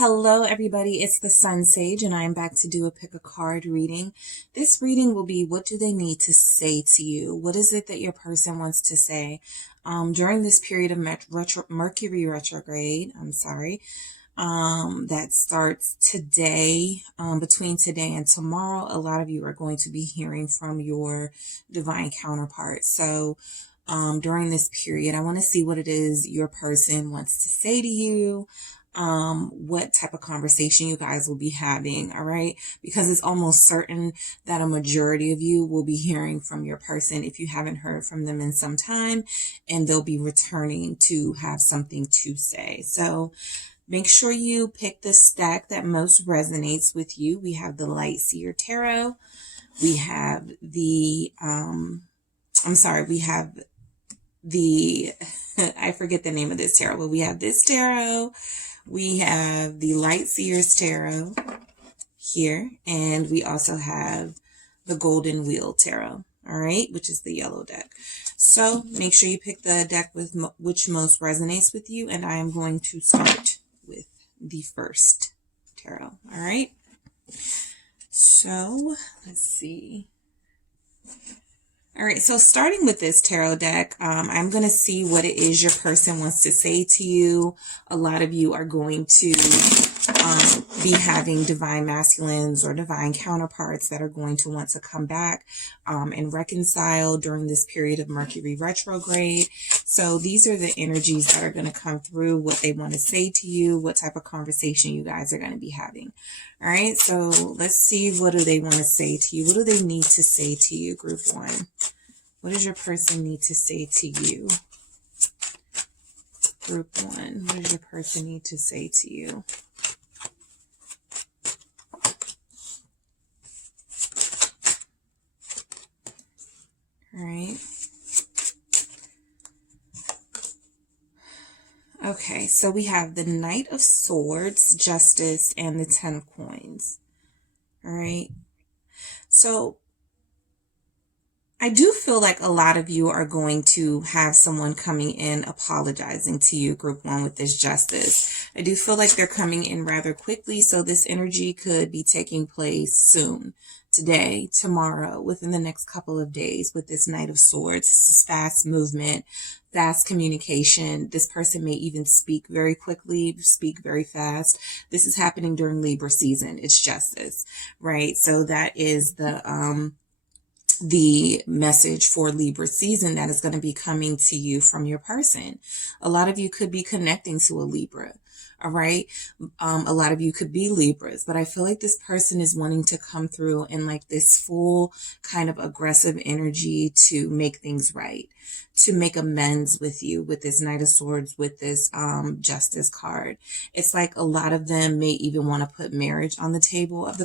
Hello, everybody. It's the Sun Sage, and I am back to do a pick a card reading. This reading will be, what do they need to say to you? What is it that your person wants to say during this period of Mercury retrograde? That starts today. Between today and tomorrow, a lot of you are going to be hearing from your divine counterpart. So during this period, I want to see what it is your person wants to say to you. What type of conversation you guys will be having, all right? Because it's almost certain that a majority of you will be hearing from your person if you haven't heard from them in some time, and they'll be returning to have something to say. So make sure you pick the stack that most resonates with you. We have the Light Seer Tarot. We have the, I forget the name of this tarot, but we have this tarot. We have the Light Seer's Tarot here, and we also have the Golden Wheel Tarot, all right, which is the yellow deck. So make sure you pick the deck with which most resonates with you, and I am going to start with the first tarot, all right? So let's see. All right, so starting with this tarot deck, I'm going to see what it is your person wants to say to you. A lot of you are going to be having divine masculines or divine counterparts that are going to want to come back and reconcile during this period of Mercury retrograde. So these are the energies that are going to come through, what they want to say to you, what type of conversation you guys are going to be having. All right, so let's see, what do they want to say to you? What do they need to say to you, group one? What does your person need to say to you? Group one, what does your person need to say to you? All right. Okay, so we have the Knight of Swords, Justice, and the Ten of Coins. All right. So I do feel like a lot of you are going to have someone coming in apologizing to you, group one, with this Justice. I do feel like they're coming in rather quickly, so this energy could be taking place soon. Today, tomorrow, within the next couple of days with this Knight of Swords. This is fast movement, fast communication. This person may even speak very quickly, speak very fast. This is happening during Libra season. It's Justice, right? So that is the message for Libra season that is going to be coming to you from your person. A lot of you could be connecting to a Libra. All right. A lot of you could be Libras, but I feel like this person is wanting to come through in like this full kind of aggressive energy to make things right, to make amends with you with this Knight of Swords, with this Justice card. It's like a lot of them may even want to put marriage on the table of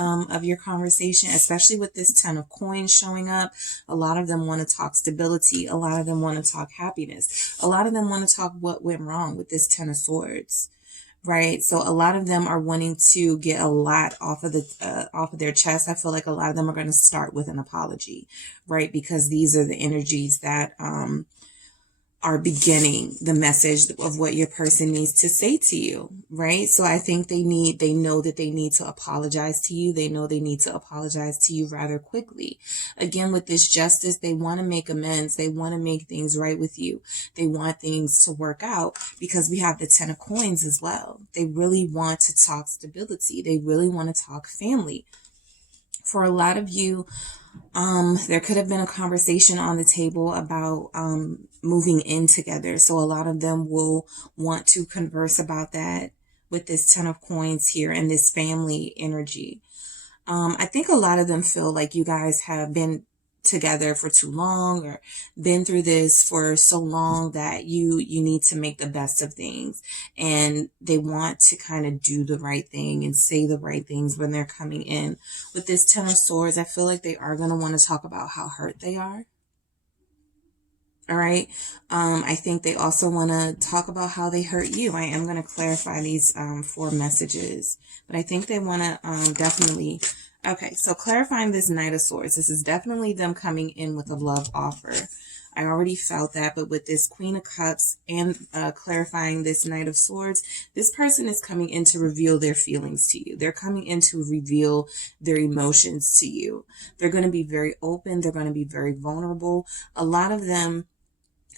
of your conversation, especially with this Ten of Coins showing up. A lot of them want to talk stability. A lot of them want to talk happiness. A lot of them want to talk what went wrong with this Ten of Swords. Right. So a lot of them are wanting to get a lot off of their chest. I feel like a lot of them are going to start with an apology, right? Because these are the energies that are beginning the message of what your person needs to say to you, right? So I think they know that they need to apologize to you. They know they need to apologize to you rather quickly. Again, with this Justice, they want to make amends. They want to make things right with you. They want things to work out because we have the Ten of Coins as well. They really want to talk stability. They really want to talk family. For a lot of you, there could have been a conversation on the table about moving in together. So a lot of them will want to converse about that with this Ten of Coins here and this family energy. I think a lot of them feel like you guys have been together for too long or been through this for so long that you need to make the best of things, and they want to kind of do the right thing and say the right things when they're coming in. With this Ten of Swords, I feel like they are going to want to talk about how hurt they are. All right. I think they also want to talk about how they hurt you. I am going to clarify these 4 messages, but I think they want to definitely. Okay, so clarifying this Knight of Swords, this is definitely them coming in with a love offer. I already felt that, but with this Queen of Cups and clarifying this Knight of Swords, this person is coming in to reveal their feelings to you. They're coming in to reveal their emotions to you. They're going to be very open. They're going to be very vulnerable. A lot of them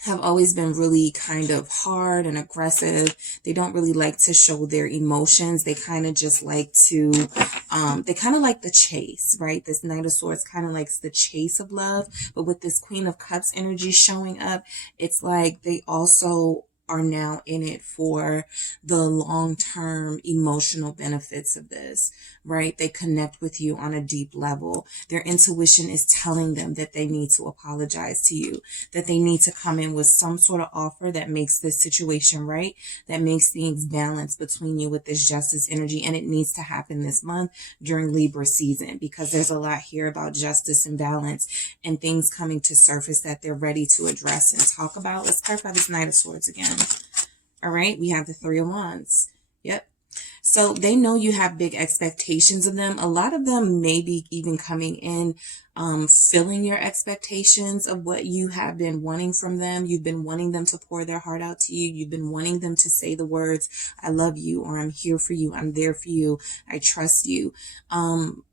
have always been really kind of hard and aggressive. They don't really like to show their emotions. They kind of just like to, they kind of like the chase, right? This Knight of Swords kind of likes the chase of love. But with this Queen of Cups energy showing up, it's like they also are now in it for the long-term emotional benefits of this, right? They connect with you on a deep level. Their intuition is telling them that they need to apologize to you, that they need to come in with some sort of offer that makes this situation right, that makes things balance between you with this justice energy. And it needs to happen this month during Libra season, because there's a lot here about justice and balance and things coming to surface that they're ready to address and talk about. Let's clarify this Knight of Swords again. All right, we have the Three of Wands. Yep. So they know you have big expectations of them. A lot of them may be even coming in, filling your expectations of what you have been wanting from them. You've been wanting them to pour their heart out to you. You've been wanting them to say the words, I love you, or I'm here for you. I'm there for you. I trust you.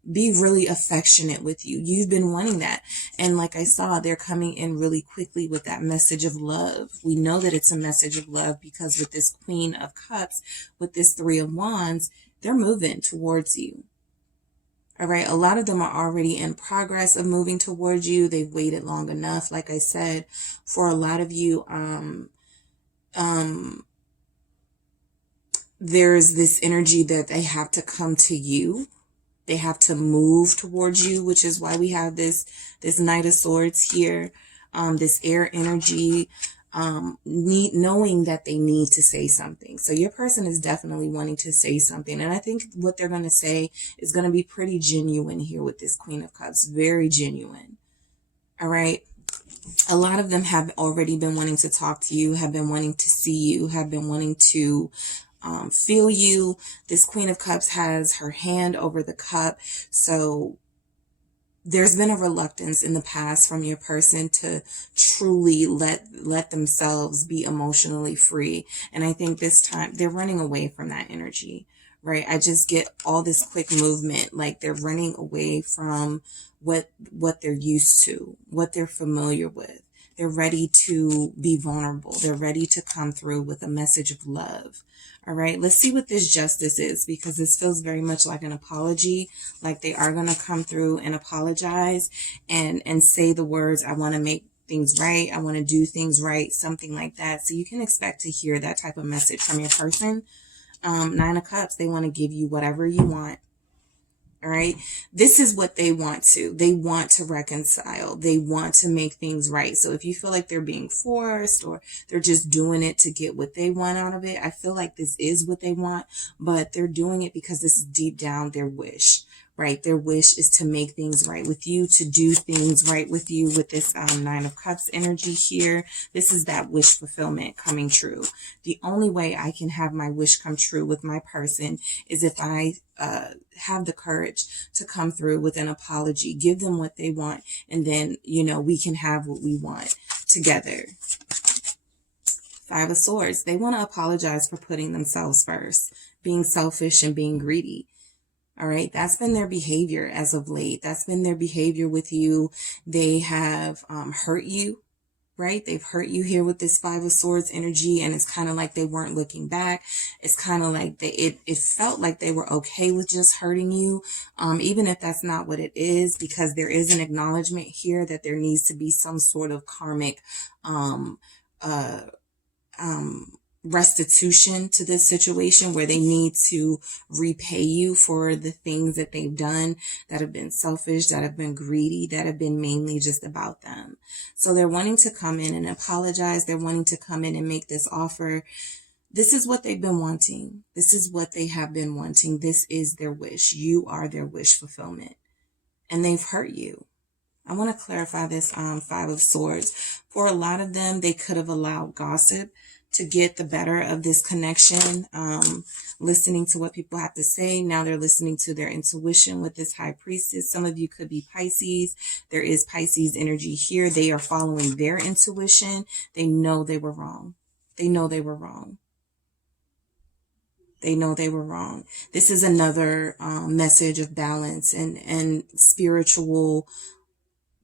Be really affectionate with you. You've been wanting that. And like I saw, they're coming in really quickly with that message of love. We know that it's a message of love because with this Queen of Cups, with this Three of Wands, they're moving towards you. All right. A lot of them are already in progress of moving towards you. They've waited long enough. Like I said, for a lot of you, there's this energy that they have to come to you. They have to move towards you, which is why we have this Knight of Swords here, this air energy, knowing that they need to say something. So your person is definitely wanting to say something. And I think what they're going to say is going to be pretty genuine here with this Queen of Cups. Very genuine. All right. A lot of them have already been wanting to talk to you, have been wanting to see you, have been wanting to feel you. This Queen of Cups has her hand over the cup. So there's been a reluctance in the past from your person to truly let themselves be emotionally free. And I think this time they're running away from that energy, right? I just get all this quick movement, like they're running away from what they're used to, what they're familiar with. They're ready to be vulnerable. They're ready to come through with a message of love. All right, let's see what this justice is, because this feels very much like an apology, like they are going to come through and apologize and say the words, I want to make things right. I want to do things right, something like that. So you can expect to hear that type of message from your person. Nine of Cups, they want to give you whatever you want. All right. This is what they want to. They want to reconcile. They want to make things right. So if you feel like they're being forced or they're just doing it to get what they want out of it, I feel like this is what they want, but they're doing it because this is deep down their wish, right? Their wish is to make things right with you, to do things right with you with this Nine of Cups energy here. This is that wish fulfillment coming true. The only way I can have my wish come true with my person is if I have the courage to come through with an apology, give them what they want, and then, you know, we can have what we want together. Five of Swords, they want to apologize for putting themselves first, being selfish and being greedy. All right, that's been their behavior as of late. That's been their behavior with you. They have hurt you, right? They've hurt you here with this Five of Swords energy, and it's kind of like they weren't looking back. It's kind of like it felt like they were okay with just hurting you, even if that's not what it is, because there is an acknowledgement here that there needs to be some sort of karmic restitution to this situation where they need to repay you for the things that they've done that have been selfish, that have been greedy, that have been mainly just about them. So they're wanting to come in and apologize. They're wanting to come in and make this offer. This is what they've been wanting. This is what they have been wanting. This is their wish. You are their wish fulfillment, and they've hurt you. I want to clarify this Five of Swords. For a lot of them, they could have allowed gossip to get the better of this connection, listening to what people have to say. Now they're listening to their intuition with this High Priestess. Some of you could be Pisces. There is Pisces energy here. They are following their intuition. They know they were wrong. They know they were wrong. They know they were wrong. This is another message of balance and spiritual,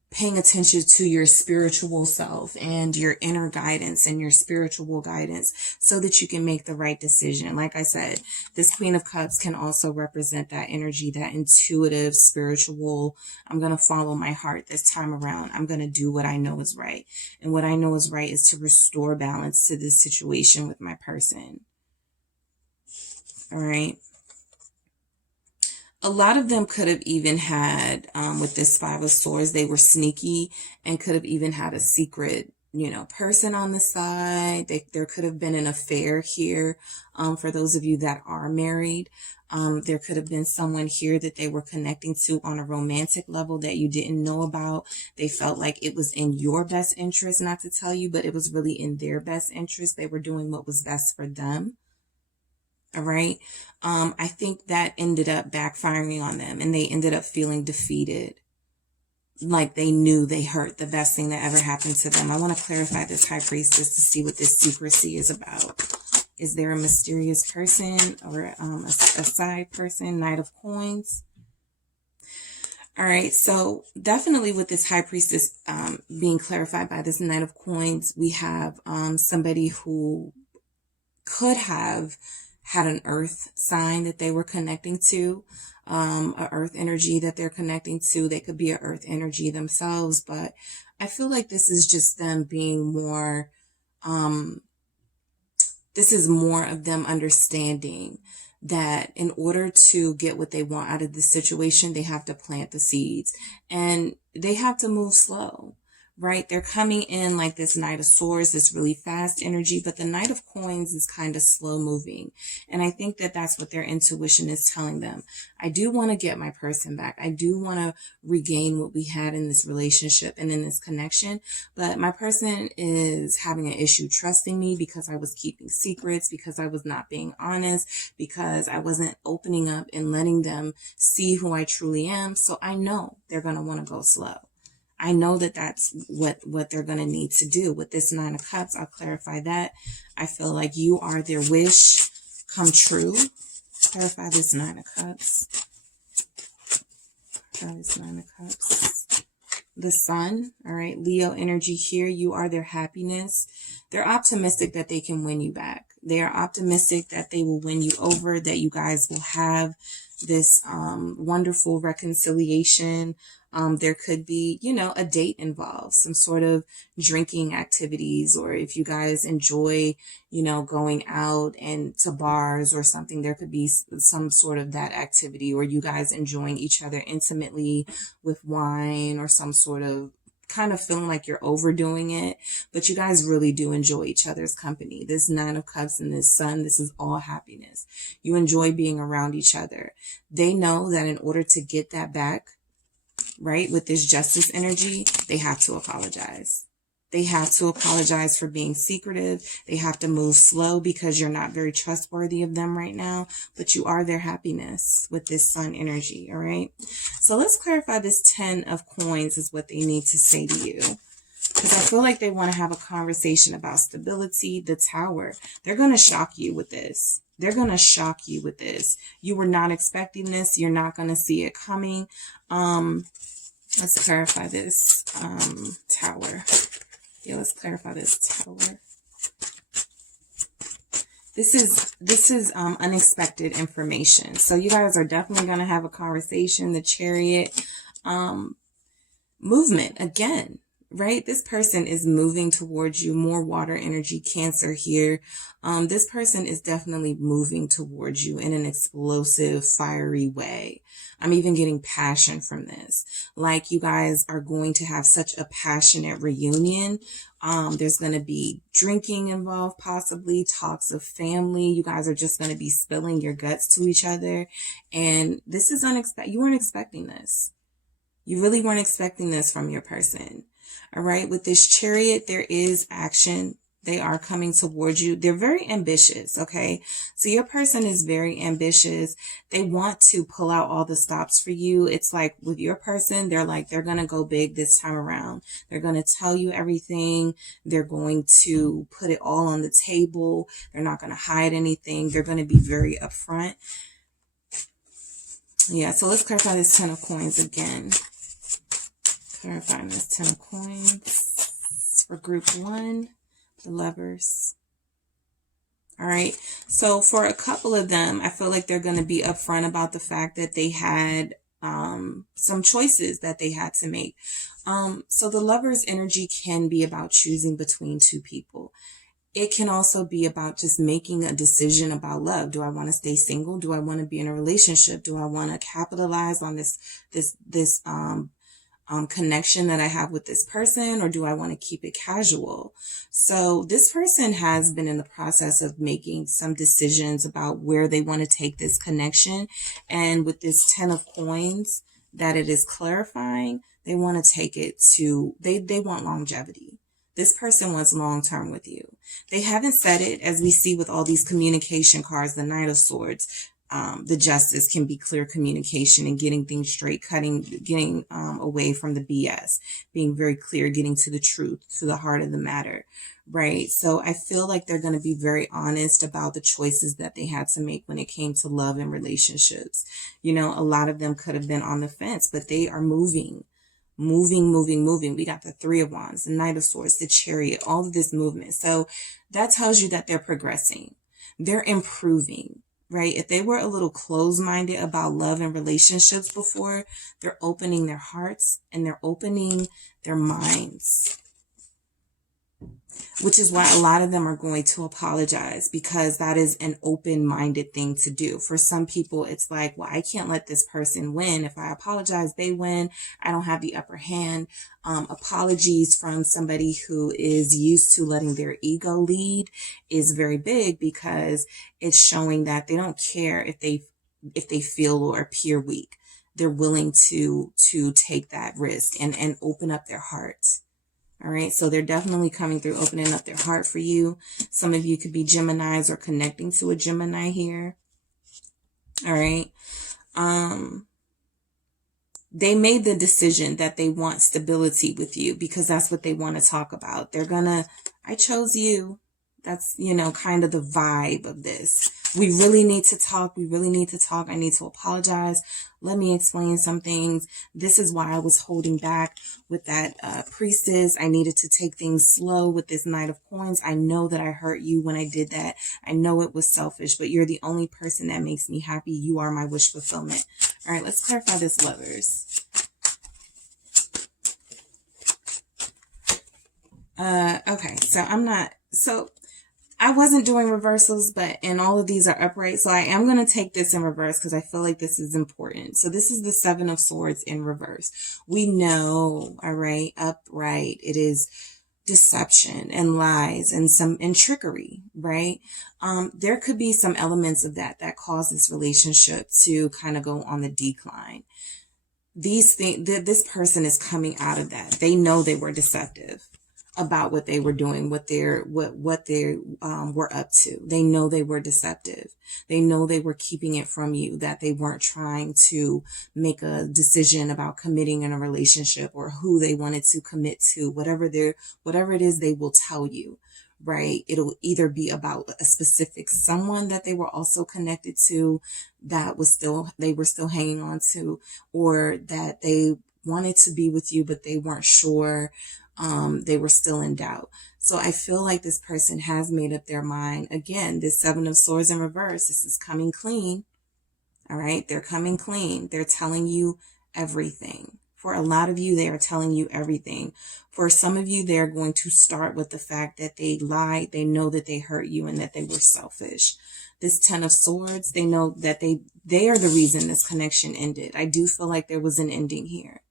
paying attention to your spiritual self and your inner guidance and your spiritual guidance so that you can make the right decision. Like I said, this Queen of Cups can also represent that energy, that intuitive, spiritual, I'm going to follow my heart this time around. I'm going to do what I know is right. And what I know is right is to restore balance to this situation with my person. All right. A lot of them could have even had, with this Five of Swords, they were sneaky and could have even had a secret, person on the side. There could have been an affair here. For those of you that are married, there could have been someone here that they were connecting to on a romantic level that you didn't know about. They felt like it was in your best interest not to tell you, but it was really in their best interest. They were doing what was best for them. All right. I think that ended up backfiring on them and they ended up feeling defeated. Like they knew they hurt the best thing that ever happened to them. I want to clarify this High Priestess to see what this secrecy is about. Is there a mysterious person or a side person? Knight of Coins. All right. So definitely with this High Priestess being clarified by this Knight of Coins, we have somebody who could have had an earth sign that they were connecting to, a earth energy that they're connecting to. They could be an earth energy themselves, but I feel like this is just them being more, this is more of them understanding that in order to get what they want out of the situation, they have to plant the seeds and they have to move slow. Right? They're coming in like this Knight of Swords, this really fast energy, but the Knight of Coins is kind of slow moving. And I think that that's what their intuition is telling them. I do want to get my person back. I do want to regain what we had in this relationship and in this connection. But my person is having an issue trusting me because I was keeping secrets, because I was not being honest, because I wasn't opening up and letting them see who I truly am. So I know they're going to want to go slow. I know that that's what they're going to need to do. With this Nine of Cups, I'll clarify that. I feel like you are their wish come true. Clarify this Nine of Cups. Clarify this Nine of Cups. The Sun, all right, Leo energy here. You are their happiness. They're optimistic that they can win you back. They are optimistic that they will win you over, that you guys will have this wonderful reconciliation. There could be, a date involved, some sort of drinking activities, or if you guys enjoy, going out and to bars or something, there could be some sort of that activity, or you guys enjoying each other intimately with wine or some sort of kind of feeling like you're overdoing it, but you guys really do enjoy each other's company. This Nine of Cups and this Sun, this is all happiness. You enjoy being around each other. They know that in order to get that back, right, with this Justice energy, they have to apologize. They have to apologize for being secretive. They have to move slow because you're not very trustworthy of them right now, but you are their happiness with this Sun energy, all right? So let's clarify this 10 of Coins is what they need to say to you. Because I feel like they want to have a conversation about stability. The Tower, they're going to shock you with this. They're going to shock you with this. You were not expecting this. You're not going to see it coming. Let's clarify this Tower. Yeah, let's clarify this Tower. This is unexpected information. So you guys are definitely going to have a conversation. The Chariot, movement again, right? This person is moving towards you. More water energy, Cancer here. This person is definitely moving towards you in an explosive, fiery way. I'm even getting passion from this. Like you guys are going to have such a passionate reunion. There's going to be drinking involved, possibly talks of family. You guys are just going to be spilling your guts to each other. And this is unexpected. You weren't expecting this. You really weren't expecting this from your person. All right. With this Chariot, there is action. They are coming towards you. They're very ambitious, okay? So your person is very ambitious. They want to pull out all the stops for you. It's like with your person, they're going to go big this time around. They're going to tell you everything. They're going to put it all on the table. They're not going to hide anything. They're going to be very upfront. Yeah, so let's clarify this 10 of coins again. Clarifying this 10 of coins for group 1. The Lovers. All right. So for a couple of them, I feel like they're going to be upfront about the fact that they had some choices that they had to make. So the Lovers energy can be about choosing between two people. It can also be about just making a decision about love. Do I want to stay single? Do I want to be in a relationship? Do I want to capitalize on this connection that I have with this person, or do I want to keep it casual? So this person has been in the process of making some decisions about where they want to take this connection. And with this 10 of coins that it is clarifying, they want to take it to, they want longevity. This person wants long-term with you. They haven't said it, as we see with all these communication cards, the Knight of Swords. The Justice can be clear communication and getting things straight, getting away from the BS, being very clear, getting to the truth, to the heart of the matter, right? So I feel like they're going to be very honest about the choices that they had to make when it came to love and relationships. You know, a lot of them could have been on the fence, but they are moving. We got the 3 of Wands, the Knight of Swords, the Chariot, all of this movement. So that tells you that they're progressing. They're improving. Right? If they were a little closed-minded about love and relationships before, they're opening their hearts and they're opening their minds, which is why a lot of them are going to apologize, because that is an open-minded thing to do. For some people, it's like, well, I can't let this person win. If I apologize, they win. I don't have the upper hand. Apologies from somebody who is used to letting their ego lead is very big, because it's showing that they don't care if they feel or appear weak. They're willing to take that risk and open up their hearts. All right, so they're definitely coming through, opening up their heart for you. Some of you could be Geminis or connecting to a Gemini here. All right. They made the decision that they want stability with you, because that's what they want to talk about. They're gonna, I chose you. That's, you know, kind of the vibe of this. We really need to talk. I need to apologize. Let me explain some things. This is why I was holding back with that priestess. I needed to take things slow with this Knight of Coins. I know that I hurt you when I did that. I know it was selfish, but you're the only person that makes me happy. You are my wish fulfillment. All right, let's clarify this, Lovers. Okay, so I wasn't doing reversals, and all of these are upright. So I am going to take this in reverse because I feel like this is important. So this is the 7 of Swords in reverse. We know, all right, upright, it is deception and lies and trickery, right? There could be some elements of that cause this relationship to kind of go on the decline. These things, this person is coming out of that. They know they were deceptive about what they were doing, what they were up to. They know they were deceptive. They know they were keeping it from you, that they weren't trying to make a decision about committing in a relationship or who they wanted to commit to. Whatever it is, they will tell you, right? It'll either be about a specific someone that they were also connected to, that they were still hanging on to, or that they wanted to be with you, but they weren't sure. They were still in doubt. So I feel like this person has made up their mind. Again, this 7 of Swords in reverse, this is coming clean. All right. They're coming clean. They're telling you everything. For a lot of you, they are telling you everything. For some of you, they're going to start with the fact that they lied. They know that they hurt you and that they were selfish. This 10 of Swords, they know that they are the reason this connection ended. I do feel like there was an ending here.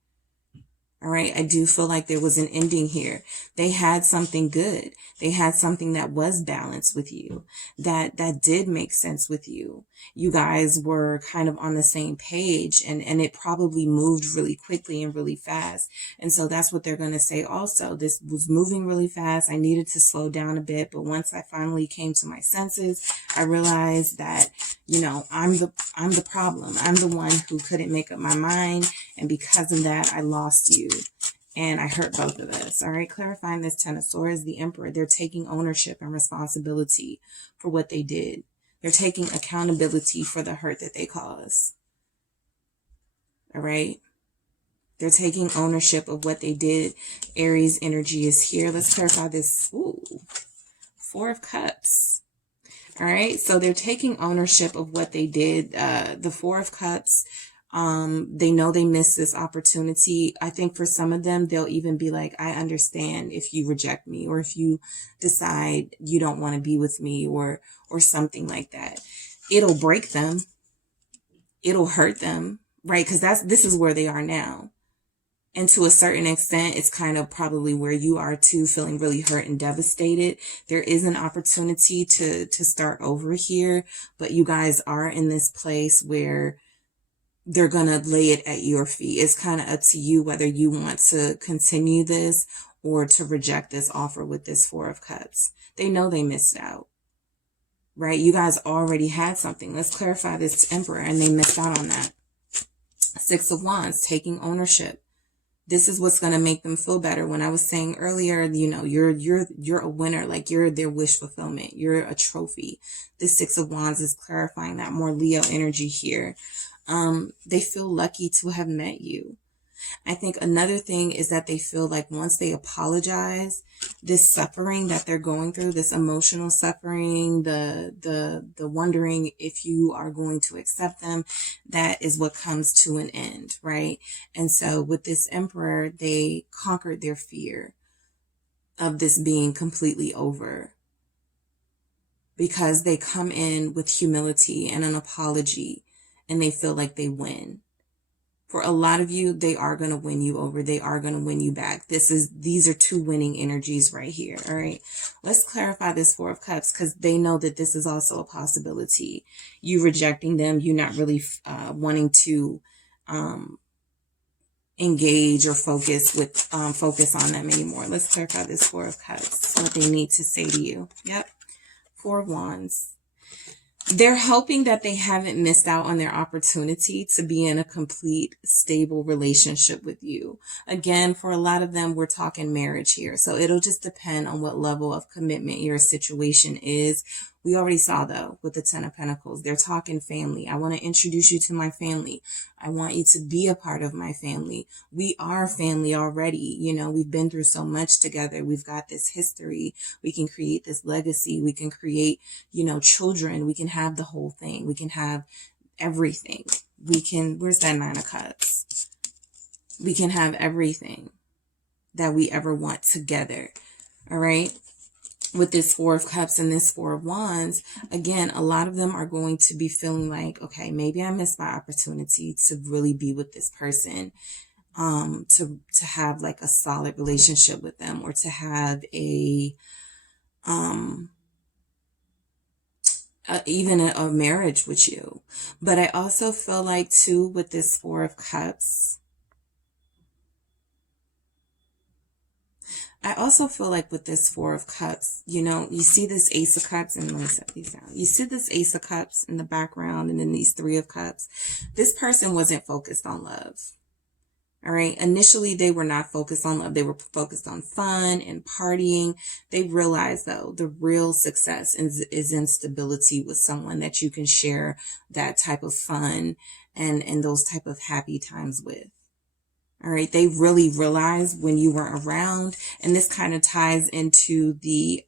All right. I do feel like there was an ending here. They had something good. They had something that was balanced with you, that did make sense with you. You guys were kind of on the same page, and it probably moved really quickly and really fast. And so that's what they're going to say also. This was moving really fast. I needed to slow down a bit. But once I finally came to my senses, I realized that, you know, I'm the problem. I'm the one who couldn't make up my mind. And because of that, I lost you. And I hurt both of us. All right. Clarifying this Ten of Swords, the Emperor, they're taking ownership and responsibility for what they did. They're taking accountability for the hurt that they caused. All right. They're taking ownership of what they did. Aries energy is here. Let's clarify this. Ooh, Four of Cups. All right. So they're taking ownership of what they did. The Four of Cups. They know they missed this opportunity. I think for some of them, they'll even be like, I understand if you reject me, or if you decide you don't want to be with me, or something like that. It'll break them. It'll hurt them, right? Because this is where they are now. And to a certain extent, it's kind of probably where you are too, feeling really hurt and devastated. There is an opportunity to start over here, but you guys are in this place where they're going to lay it at your feet. It's kind of up to you whether you want to continue this or to reject this offer with this Four of Cups. They know they missed out, right? You guys already had something. Let's clarify this Emperor, and they missed out on that. Six of Wands, taking ownership. This is what's going to make them feel better. When I was saying earlier, you know, you're a winner, like you're their wish fulfillment. You're a trophy. This Six of Wands is clarifying that more Leo energy here. They feel lucky to have met you. I think another thing is that they feel like once they apologize, this suffering that they're going through, this emotional suffering, the wondering if you are going to accept them, that is what comes to an end, right? And so with this Emperor, they conquered their fear of this being completely over, because they come in with humility and an apology, and they feel like they win. For a lot of you, they are going to win you over. They are going to win you back. These are two winning energies right here. All right. Let's clarify this Four of Cups, because they know that this is also a possibility. You rejecting them, you not really wanting to engage or focus on them anymore. Let's clarify this Four of Cups, what they need to say to you. Yep. Four of Wands. They're hoping that they haven't missed out on their opportunity to be in a complete, stable relationship with you. Again, for a lot of them, we're talking marriage here. So it'll just depend on what level of commitment your situation is. We already saw, though, with the Ten of Pentacles, they're talking family. I want to introduce you to my family. I want you to be a part of my family. We are family already. You know, we've been through so much together. We've got this history. We can create this legacy. We can create, you know, children. We can have the whole thing. We can have everything. Where's that Nine of Cups? We can have everything that we ever want together. All right. With this Four of Cups and this Four of Wands, again, a lot of them are going to be feeling like, okay, maybe I missed my opportunity to really be with this person, to have like a solid relationship with them, or to have even a marriage with you. But I also feel like too, with this Four of Cups, I also feel like with this Four of Cups, you know, you see this Ace of Cups, and let me set these down. You see this Ace of Cups in the background, and then these Three of Cups. This person wasn't focused on love. All right. Initially, they were not focused on love. They were focused on fun and partying. They realized, though, the real success is in stability with someone that you can share that type of fun and those type of happy times with. All right. They really realized when you weren't around. And this kind of ties into the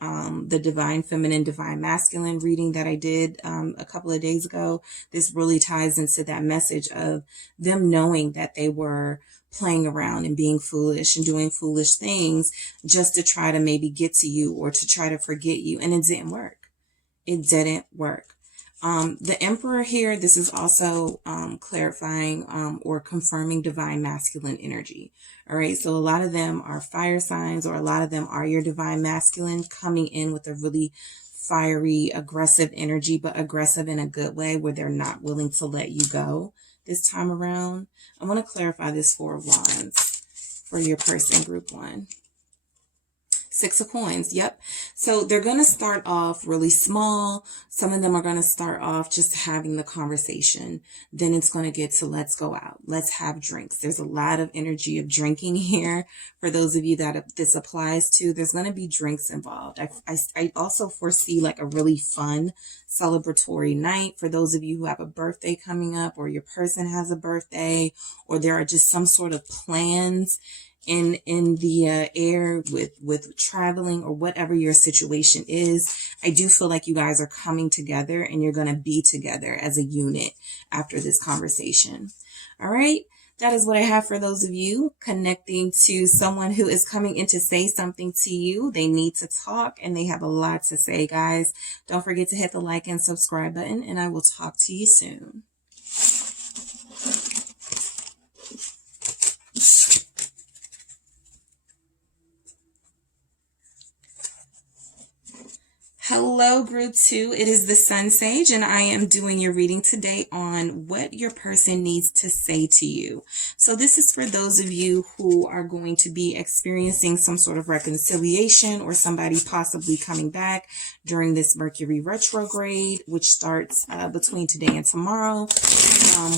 divine feminine, divine masculine reading that I did a couple of days ago. This really ties into that message of them knowing that they were playing around and being foolish and doing foolish things just to try to maybe get to you or to try to forget you. And it didn't work. It didn't work. The Emperor here, this is also clarifying or confirming divine masculine energy. All right, so a lot of them are fire signs, or a lot of them are your divine masculine coming in with a really fiery, aggressive energy, but aggressive in a good way where they're not willing to let you go this time around. I want to clarify this Four of Wands for your person, group 1. Six of Coins. Yep. So they're going to start off really small. Some of them are going to start off just having the conversation. Then it's going to get to let's go out. Let's have drinks. There's a lot of energy of drinking here. For those of you that this applies to, there's going to be drinks involved. I also foresee like a really fun celebratory night for those of you who have a birthday coming up, or your person has a birthday, or there are just some sort of plans in the air with traveling, or whatever your situation is. I do feel like you guys are coming together and you're going to be together as a unit after this conversation. All right. That is what I have for those of you connecting to someone who is coming in to say something to you. They need to talk and they have a lot to say, guys. Don't forget to hit the like and subscribe button, and I will talk to you soon. Hello, group 2. It is the Sun Sage, and I am doing your reading today on what your person needs to say to you. So this is for those of you who are going to be experiencing some sort of reconciliation, or somebody possibly coming back during this Mercury retrograde, which starts between today and tomorrow.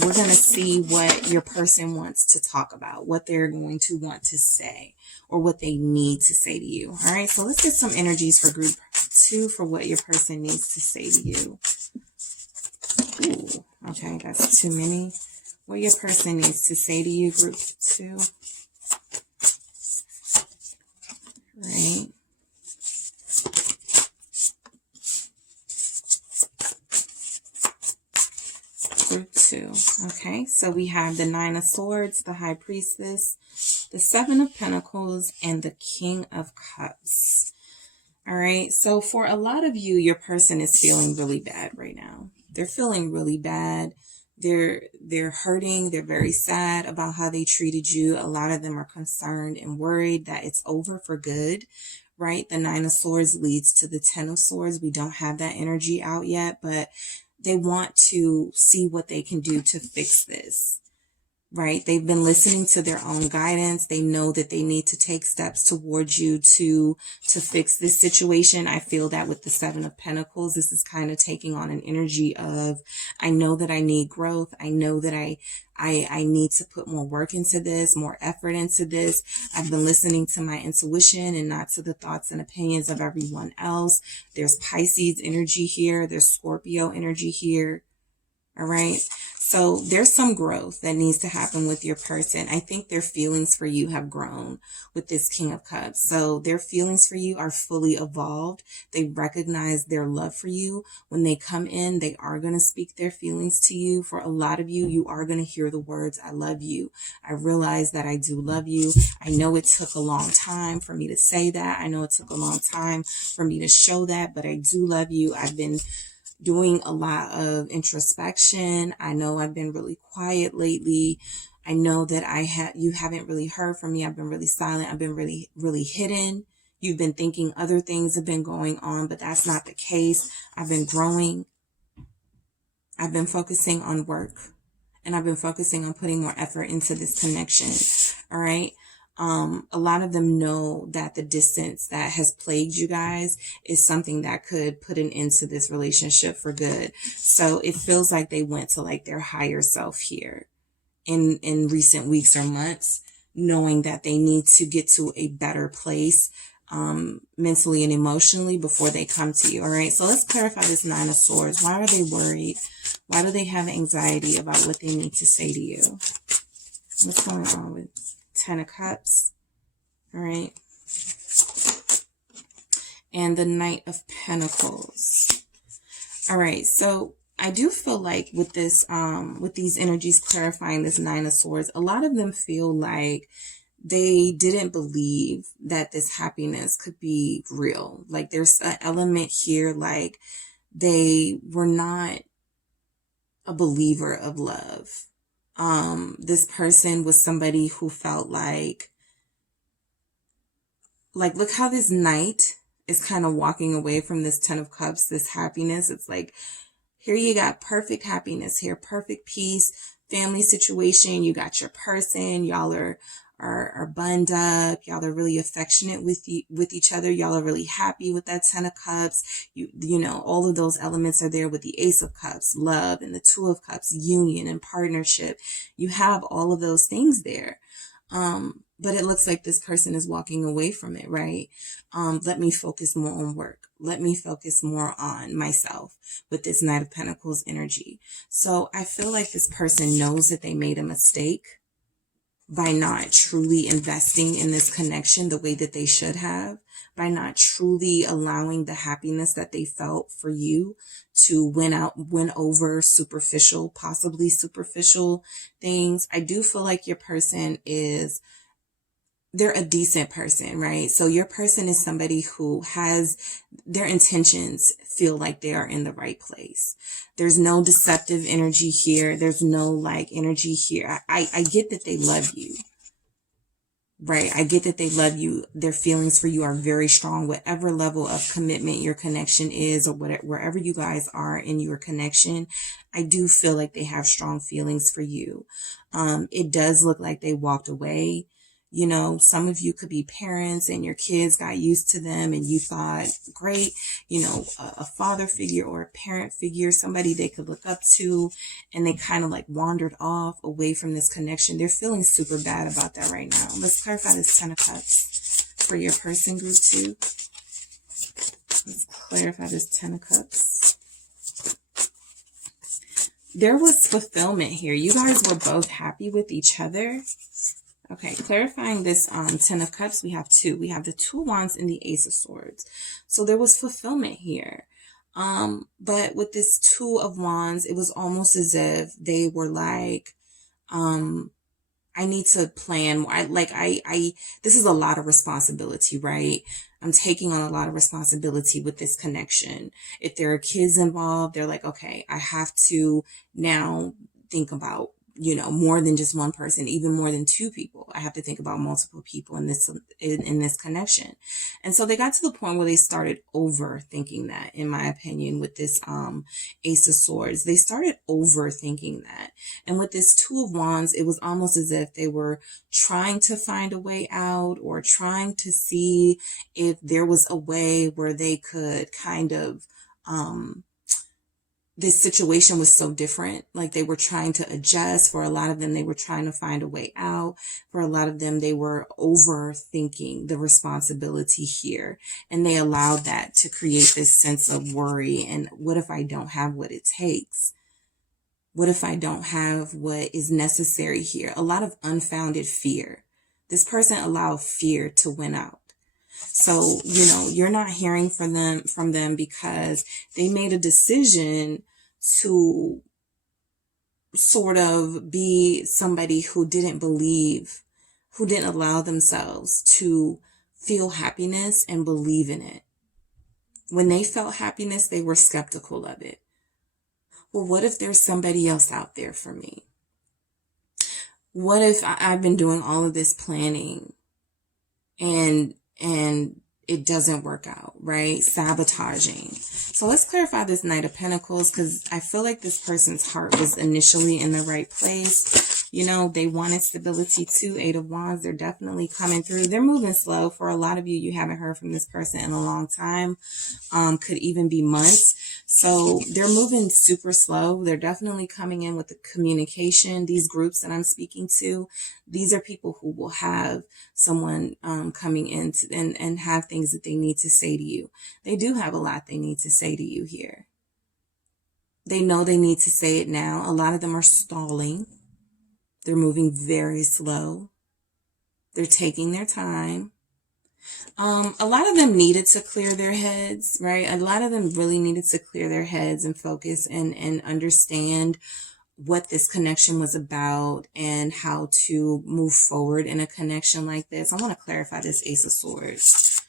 We're going to see what your person wants to talk about, what they're going to want to say, or what they need to say to you. All right, so let's get some energies for group 2 for what your person needs to say to you. Ooh, okay, that's too many. What your person needs to say to you, group 2. Right. Group 2. Okay, so we have the Nine of Swords, the High Priestess, the Seven of Pentacles, and the King of Cups. All right, so for a lot of you, your person is feeling really bad right now. They're feeling really bad. They're hurting. They're very sad about how they treated you. A lot of them are concerned and worried that it's over for good, right? The Nine of Swords leads to the Ten of Swords. We don't have that energy out yet, but they want to see what they can do to fix this. Right? They've been listening to their own guidance. They know that they need to take steps towards you to fix this situation. I feel that with the Seven of Pentacles, this is kind of taking on an energy of, I know that I need growth. I know that I need to put more work into this, more effort into this. I've been listening to my intuition and not to the thoughts and opinions of everyone else. There's Pisces energy here. There's Scorpio energy here. All right. So there's some growth that needs to happen with your person. I think their feelings for you have grown with this King of Cups. So their feelings for you are fully evolved. They recognize their love for you. When they come in, they are going to speak their feelings to you. For a lot of you, you are going to hear the words, I love you. I realize that I do love you. I know it took a long time for me to say that. I know it took a long time for me to show that, but I do love you. I've been doing a lot of introspection. I know I've been really quiet lately. I know that you haven't really heard from me. I've been really silent. I've been really, really hidden. You've been thinking other things have been going on, but that's not the case. I've been growing. I've been focusing on work, and I've been focusing on putting more effort into this connection. All right. A lot of them know that the distance that has plagued you guys is something that could put an end to this relationship for good. So it feels like they went to like their higher self here in recent weeks or months, knowing that they need to get to a better place, mentally and emotionally before they come to you. All right. So let's clarify this Nine of Swords. Why are they worried? Why do they have anxiety about what they need to say to you? What's going on with Ten of Cups? All right. And the Knight of Pentacles. All right. So I do feel like with this, with these energies clarifying this Nine of Swords, a lot of them feel like they didn't believe that this happiness could be real. Like there's an element here, like they were not a believer of love. This person was somebody who felt like look how this knight is kind of walking away from this 10 of cups, this happiness. It's like, here you got perfect happiness here, perfect peace, family situation. You got your person. Y'all are bunned up. Y'all are really affectionate with each other. Y'all are really happy with that 10 of cups. You know, all of those elements are there with the ace of cups, love, and the 2 of cups, union and partnership. You have all of those things there. But it looks like this person is walking away from it, right? Let me focus more on work. Let me focus more on myself with this Knight of Pentacles energy. So I feel like this person knows that they made a mistake by not truly investing in this connection the way that they should have, by not truly allowing the happiness that they felt for you to win over possibly superficial things. I do feel like your person they're a decent person, right? So your person is somebody who has their intentions feel like they are in the right place. There's no deceptive energy here. There's no energy here. I get that they love you, right? I get that they love you. Their feelings for you are very strong. Whatever level of commitment your connection is, or wherever you guys are in your connection, I do feel like they have strong feelings for you. It does look like they walked away. You know, some of you could be parents and your kids got used to them and you thought, great, you know, a father figure or a parent figure, somebody they could look up to, and they kind of wandered off away from this connection. They're feeling super bad about that right now. Let's clarify this 10 of cups for your person, group 2. Let's clarify this 10 of cups. There was fulfillment here. You guys were both happy with each other. Okay, clarifying this 10 of cups, we have 2. We have the 2 of wands and the ace of swords. So there was fulfillment here. But with this 2 of wands, it was almost as if they were like, I need to plan more. This is a lot of responsibility, right? I'm taking on a lot of responsibility with this connection. If there are kids involved, they're like, okay, I have to now think about, you know, more than just one person, even more than 2 people. I have to think about multiple people in this connection. And so they got to the point where they started overthinking that, in my opinion, with this ace of swords. They started overthinking that. And with this 2 of wands, it was almost as if they were trying to find a way out, or trying to see if there was a way where they could kind of this situation was so different. Like, they were trying to adjust. For a lot of them, they were trying to find a way out. For a lot of them, they were overthinking the responsibility here. And they allowed that to create this sense of worry. And what if I don't have what it takes? What if I don't have what is necessary here? A lot of unfounded fear. This person allowed fear to win out. So, you know, you're not hearing from them because they made a decision to sort of be somebody who didn't believe, who didn't allow themselves to feel happiness and believe in it. When they felt happiness, they were skeptical of it. Well, what if there's somebody else out there for me? What if I've been doing all of this planning and it doesn't work out, right? Sabotaging. So let's clarify this Knight of Pentacles, because I feel like this person's heart was initially in the right place. You know, they wanted stability too. 8 of Wands, they're definitely coming through. They're moving slow. For a lot of you, you haven't heard from this person in a long time. Could even be months. So they're moving super slow. They're definitely coming in with the communication. These groups that I'm speaking to, these are people who will have someone coming in and have things that they need to say to you. They do have a lot they need to say to you here. They know they need to say it now. A lot of them are stalling. They're moving very slow. They're taking their time. A lot of them needed to clear their heads, right? A lot of them really needed to clear their heads and focus and understand what this connection was about and how to move forward in a connection like this. I want to clarify this Ace of Swords.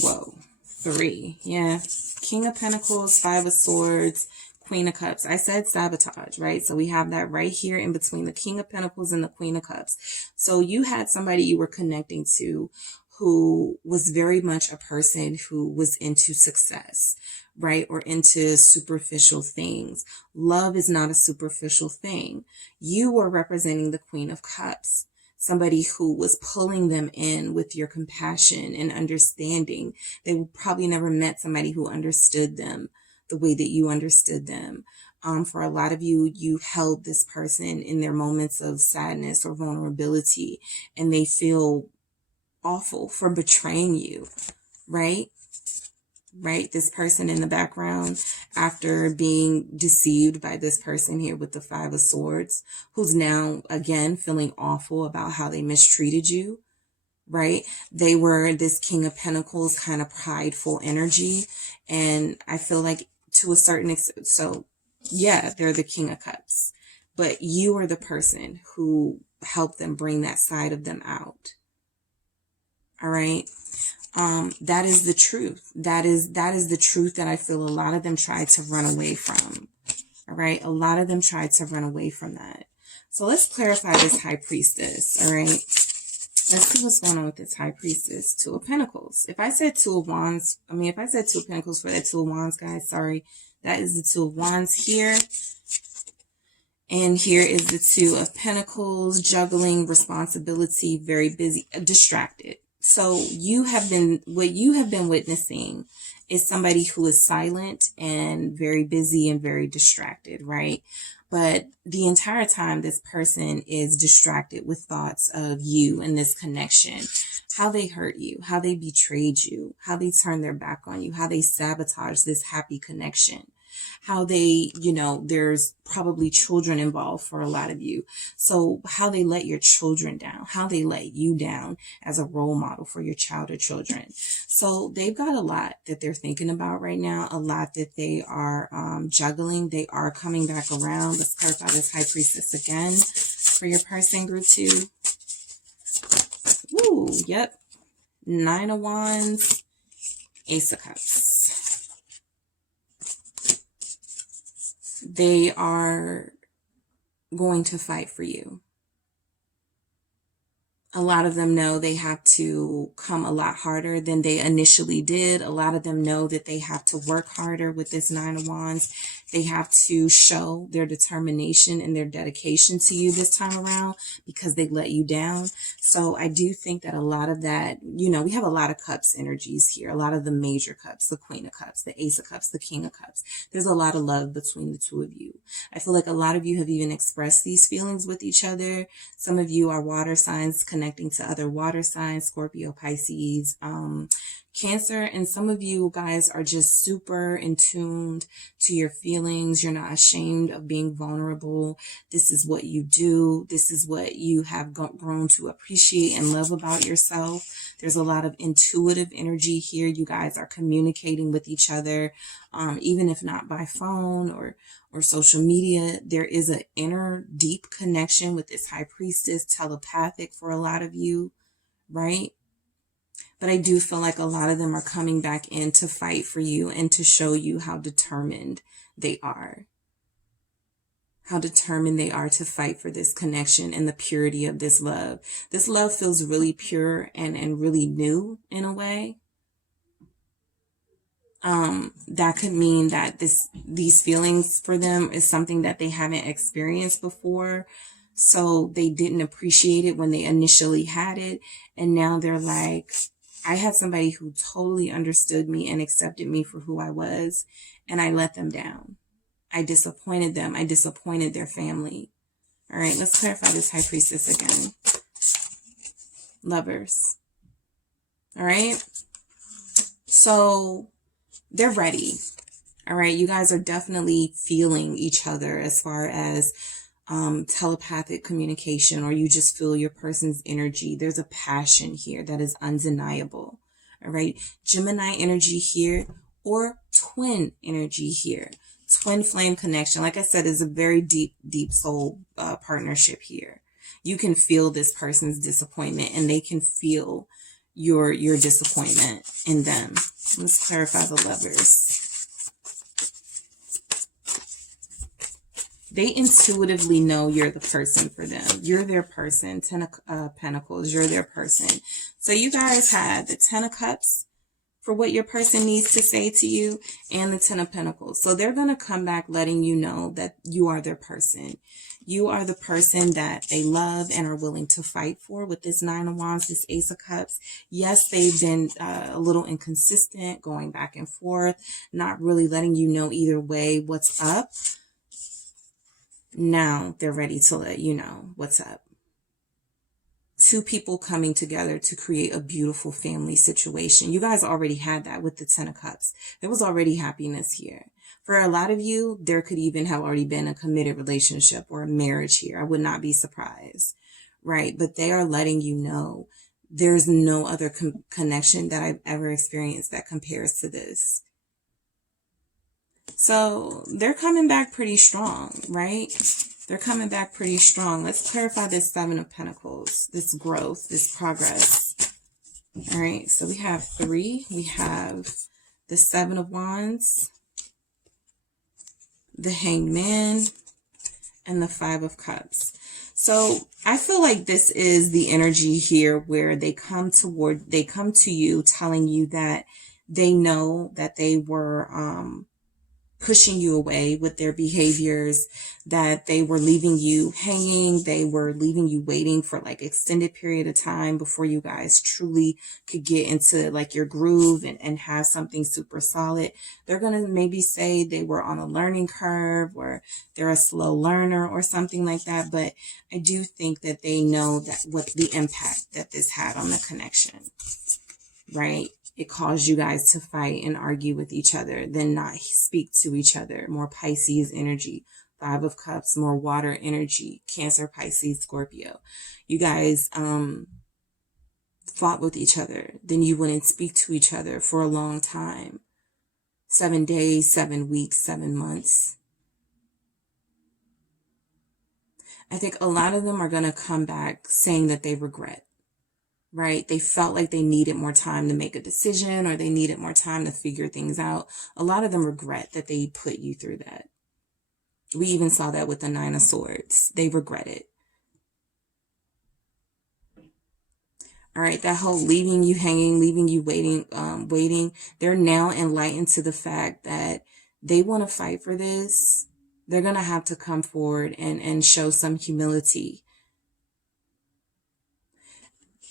Whoa, 3. Yeah, King of Pentacles, Five of Swords, Queen of Cups. I said sabotage, right? So we have that right here in between the King of Pentacles and the Queen of Cups. So you had somebody you were connecting to who was very much a person who was into success, right? Or into superficial things. Love is not a superficial thing. You were representing the Queen of Cups, somebody who was pulling them in with your compassion and understanding. They probably never met somebody who understood them the way that you understood them. For a lot of you, you held this person in their moments of sadness or vulnerability, and they feel awful for betraying you, right? Right? This person in the background, after being deceived by this person here with the Five of Swords, who's now, again, feeling awful about how they mistreated you, right? They were this King of Pentacles kind of prideful energy. And I feel like to a certain extent, so yeah, they're the King of Cups, but you are the person who helped them bring that side of them out. All right. That is the truth. That is the truth that I feel a lot of them tried to run away from. All right. A lot of them tried to run away from that. So let's clarify this High Priestess. All right. Let's see what's going on with this High Priestess. Two of Pentacles. If I said Two of Wands, if I said Two of Pentacles for that Two of Wands, guys, sorry. That is the Two of Wands here. And here is the Two of Pentacles, juggling, responsibility, very busy, distracted. So what you have been witnessing is somebody who is silent and very busy and very distracted, right? But the entire time, this person is distracted with thoughts of you and this connection, how they hurt you, how they betrayed you, how they turned their back on you, how they sabotage this happy connection, how they, there's probably children involved for a lot of you. So how they let your children down, how they let you down as a role model for your child or children. So they've got a lot that they're thinking about right now, a lot that they are juggling. They are coming back around. Let's clarify this High Priestess again for your person, group 2. Ooh, yep. Nine of Wands, Ace of Cups. They are going to fight for you. A lot of them know they have to come a lot harder than they initially did. A lot of them know that they have to work harder with this Nine of Wands. They have to show their determination and their dedication to you this time around because they let you down. So I do think that a lot of that, we have a lot of cups energies here, a lot of the major cups, the Queen of Cups, the Ace of Cups, the King of Cups. There's a lot of love between the two of you. I feel like a lot of you have even expressed these feelings with each other. Some of you are water signs connecting to other water signs, Scorpio, Pisces, Cancer, and some of you guys are just super in tuned to your feelings. You're not ashamed of being vulnerable. This is what you do. This is what you have grown to appreciate and love about yourself. There's a lot of intuitive energy here. You guys are communicating with each other, even if not by phone or social media. There is an inner deep connection with this High Priestess, telepathic for a lot of you, right? But I do feel like a lot of them are coming back in to fight for you and to show you how determined they are. How determined they are to fight for this connection and the purity of this love. This love feels really pure and really new in a way. That could mean that these feelings for them is something that they haven't experienced before. So they didn't appreciate it when they initially had it. And now they're like, I had somebody who totally understood me and accepted me for who I was, and I let them down. I disappointed them. I disappointed their family. All right, let's clarify this High Priestess again. Lovers. All right. So they're ready. All right. You guys are definitely feeling each other as far as telepathic communication, or you just feel your person's energy. There's a passion here that is undeniable. All right. Gemini energy here, or twin energy here. Twin flame connection. Like I said, is a very deep soul partnership here. You can feel this person's disappointment and they can feel your disappointment in them. Let's clarify the Lovers. They intuitively know you're the person for them. You're their person. Ten of Pentacles, you're their person. So you guys had the Ten of Cups for what your person needs to say to you, and the Ten of Pentacles. So they're going to come back letting you know that you are their person. You are the person that they love and are willing to fight for. With this Nine of Wands, this Ace of Cups, yes, they've been a little inconsistent, going back and forth, not really letting you know either way what's up. Now they're ready to let you know what's up. Two people coming together to create a beautiful family situation. You guys already had that with the Ten of Cups. There was already happiness here. For a lot of you, there could even have already been a committed relationship or a marriage here. I would not be surprised, right? But they are letting you know there's no other connection that I've ever experienced that compares to this. So they're coming back pretty strong, right? They're coming back pretty strong. Let's clarify this Seven of Pentacles, this growth, this progress. All right, so we have 3. We have the Seven of Wands, the Hanged Man, and the Five of Cups. So I feel like this is the energy here where they come to you telling you that they know that they were pushing you away with their behaviors, that they were leaving you hanging, they were leaving you waiting for like extended period of time before you guys truly could get into like your groove and have something super solid. They're going to maybe say they were on a learning curve, or they're a slow learner or something like that. But I do think that they know that what the impact that this had on the connection, right? It caused you guys to fight and argue with each other, then not speak to each other. More Pisces energy. Five of Cups, more water energy. Cancer, Pisces, Scorpio. You guys fought with each other. Then you wouldn't speak to each other for a long time. 7 days, 7 weeks, 7 months. I think a lot of them are going to come back saying that they regret. Right? They felt like they needed more time to make a decision, or they needed more time to figure things out. A lot of them regret that they put you through that. We even saw that with the Nine of Swords. They regret it. All right, that whole leaving you hanging, leaving you waiting. They're now enlightened to the fact that they want to fight for this. They're going to have to come forward and show some humility.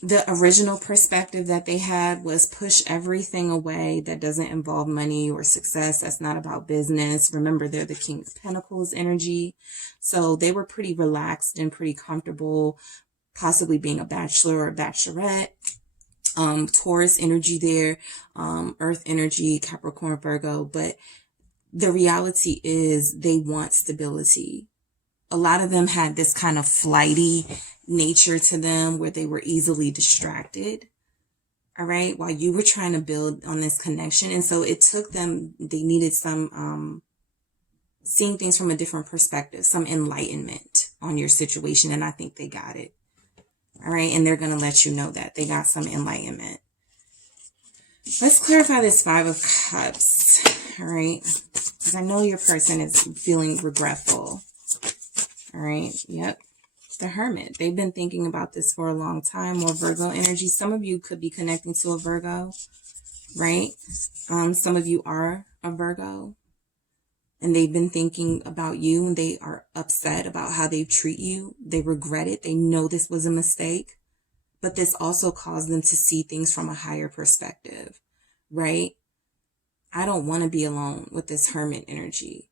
The original perspective that they had was push everything away that doesn't involve money or success. That's not about business. Remember, they're the King of Pentacles energy. So they were pretty relaxed and pretty comfortable, possibly being a bachelor or a bachelorette. Taurus energy there, Earth energy, Capricorn, Virgo. But the reality is they want stability. A lot of them had this kind of flighty nature to them where they were easily distracted. All right. While you were trying to build on this connection. And so it took them, they needed some, seeing things from a different perspective, some enlightenment on your situation. And I think they got it. All right. And they're going to let you know that they got some enlightenment. Let's clarify this Five of Cups. All right. Because I know your person is feeling regretful. All right. Yep. The Hermit. They've been thinking about this for a long time. More Virgo energy. Some of you could be connecting to a Virgo, right? Some of you are a Virgo, and they've been thinking about you, and they are upset about how they treat you. They regret it. They know this was a mistake, but this also caused them to see things from a higher perspective, right? I don't want to be alone with this Hermit energy.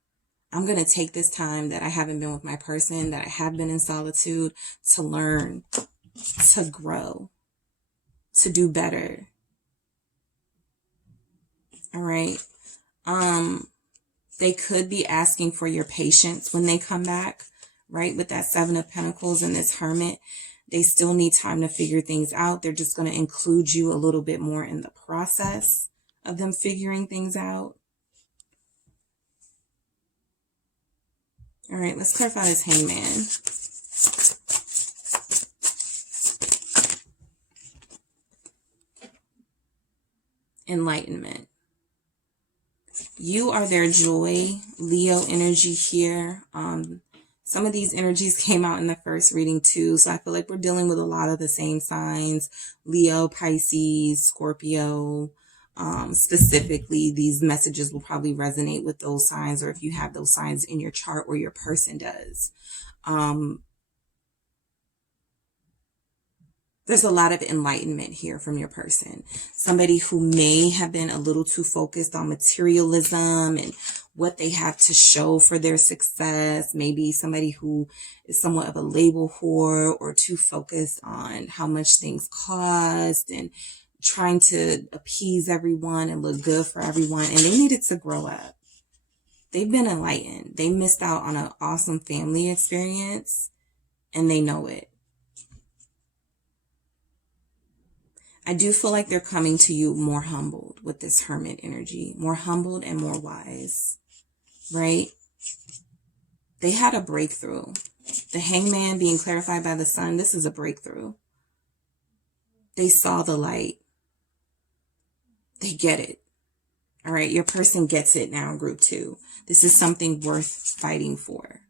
I'm going to take this time that I haven't been with my person, that I have been in solitude, to learn, to grow, to do better. All right. They could be asking for your patience when they come back, right? With that Seven of Pentacles and this Hermit, they still need time to figure things out. They're just going to include you a little bit more in the process of them figuring things out. All right, let's clarify this Hangman. Enlightenment. You are their joy. Leo energy here. Some of these energies came out in the first reading too. So I feel like we're dealing with a lot of the same signs: Leo, Pisces, Scorpio. Specifically, these messages will probably resonate with those signs, or if you have those signs in your chart or your person does. There's a lot of enlightenment here from your person. Somebody who may have been a little too focused on materialism and what they have to show for their success. Maybe somebody who is somewhat of a label whore, or too focused on how much things cost and trying to appease everyone and look good for everyone. And they needed to grow up. They've been enlightened. They missed out on an awesome family experience, and they know it. I do feel like they're coming to you more humbled with this Hermit energy, more humbled and more wise, right? They had a breakthrough. The Hangman being clarified by the sun, this is a breakthrough. They saw the light. They get it. All right, your person gets it now, group 2. This is something worth fighting for.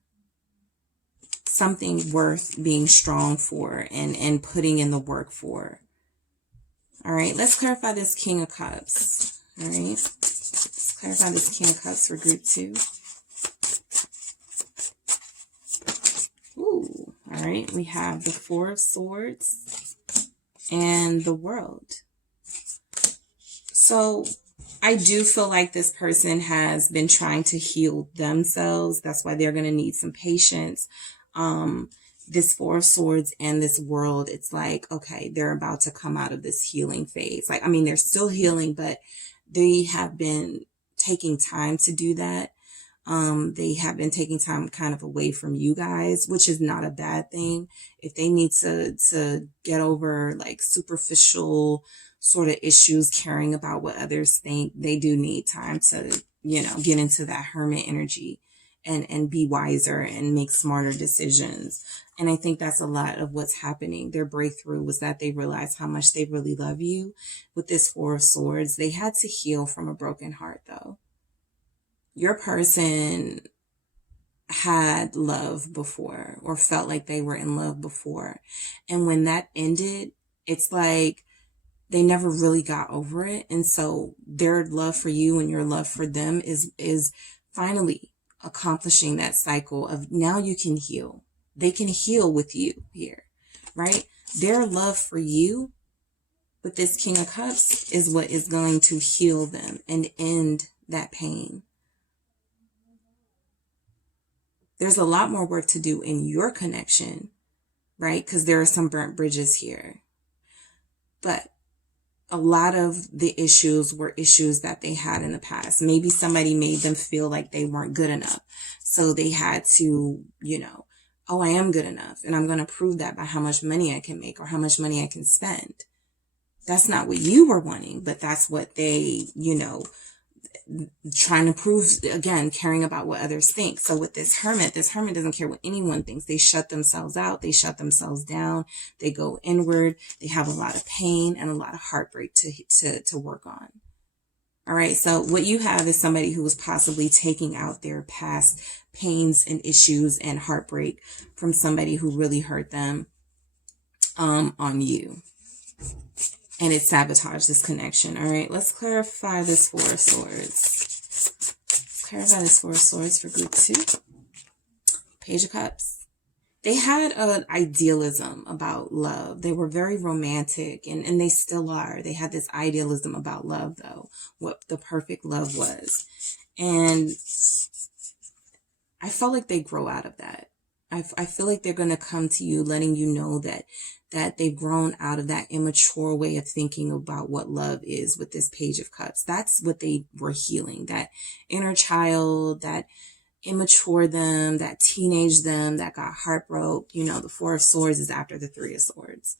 Something worth being strong for and putting in the work for. All right, let's clarify this King of Cups. All right, let's clarify this King of Cups for group 2. Ooh, all right, we have the Four of Swords and the World. So I do feel like this person has been trying to heal themselves. That's why they're going to need some patience. This Four of Swords and this World, it's like, okay, they're about to come out of this healing phase. Like, I mean, they're still healing, but they have been taking time to do that. They have been taking time kind of away from you guys, which is not a bad thing. If they need to get over like superficial sort of issues, caring about what others think, they do need time to, you know, get into that Hermit energy and be wiser and make smarter decisions. And I think that's a lot of what's happening. Their breakthrough was that they realized how much they really love you. With this Four of Swords, they had to heal from a broken heart, though. Your person had love before, or felt like they were in love before. And when that ended, it's like they never really got over it. And so their love for you and your love for them is finally accomplishing that cycle of now you can heal. They can heal with you here, right? Their love for you with this King of Cups is what is going to heal them and end that pain. There's a lot more work to do in your connection, right? Because there are some burnt bridges here. But a lot of the issues were issues that they had in the past. Maybe somebody made them feel like they weren't good enough. So they had to, you know, oh, I am good enough. And I'm going to prove that by how much money I can make or how much money I can spend. That's not what you were wanting, but that's what they, you know, trying to prove, again, caring about what others think. So with this hermit doesn't care what anyone thinks. They shut themselves out. They shut themselves down. They go inward. They have a lot of pain and a lot of heartbreak to work on. All right. So what you have is somebody who was possibly taking out their past pains and issues and heartbreak from somebody who really hurt them, on you. And it sabotaged this connection. All right, let's clarify this Four of Swords. Let's clarify this Four of Swords for group 2. Page of Cups. They had an idealism about love. They were very romantic, and they still are. They had this idealism about love, though, what the perfect love was. And I felt like they grow out of that. I feel like they're going to come to you letting you know that they've grown out of that immature way of thinking about what love is with this Page of Cups. That's what they were healing. That inner child, that immature them, that teenage them that got heartbroken. You know, the Four of Swords is after the Three of Swords.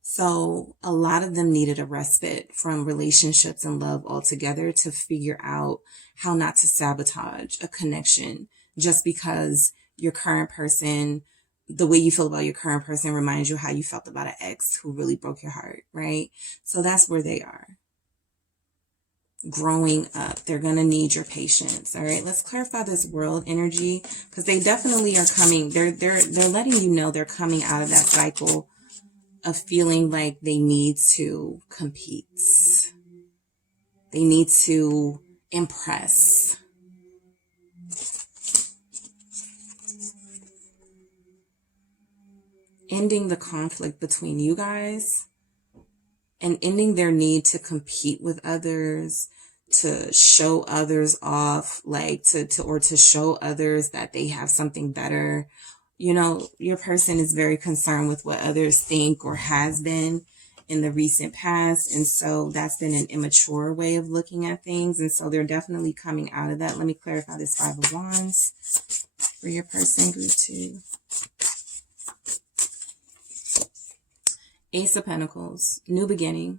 So a lot of them needed a respite from relationships and love altogether to figure out how not to sabotage a connection just because your current person, the way you feel about your current person reminds you how you felt about an ex who really broke your heart, right? So that's where they are. growing up. They're going to need your patience. All right, let's clarify this world energy, because they definitely are coming. They're letting you know they're coming out of that cycle of feeling like they need to compete. They need to impress. Ending the conflict between you guys and ending their need to compete with others, to show others off, like to show others that they have something better. You know, your person is very concerned with what others think or has been in the recent past. And so that's been an immature way of looking at things. And so they're definitely coming out of that. Let me clarify this Five of Wands for your person, group 2. Ace of Pentacles, new beginning.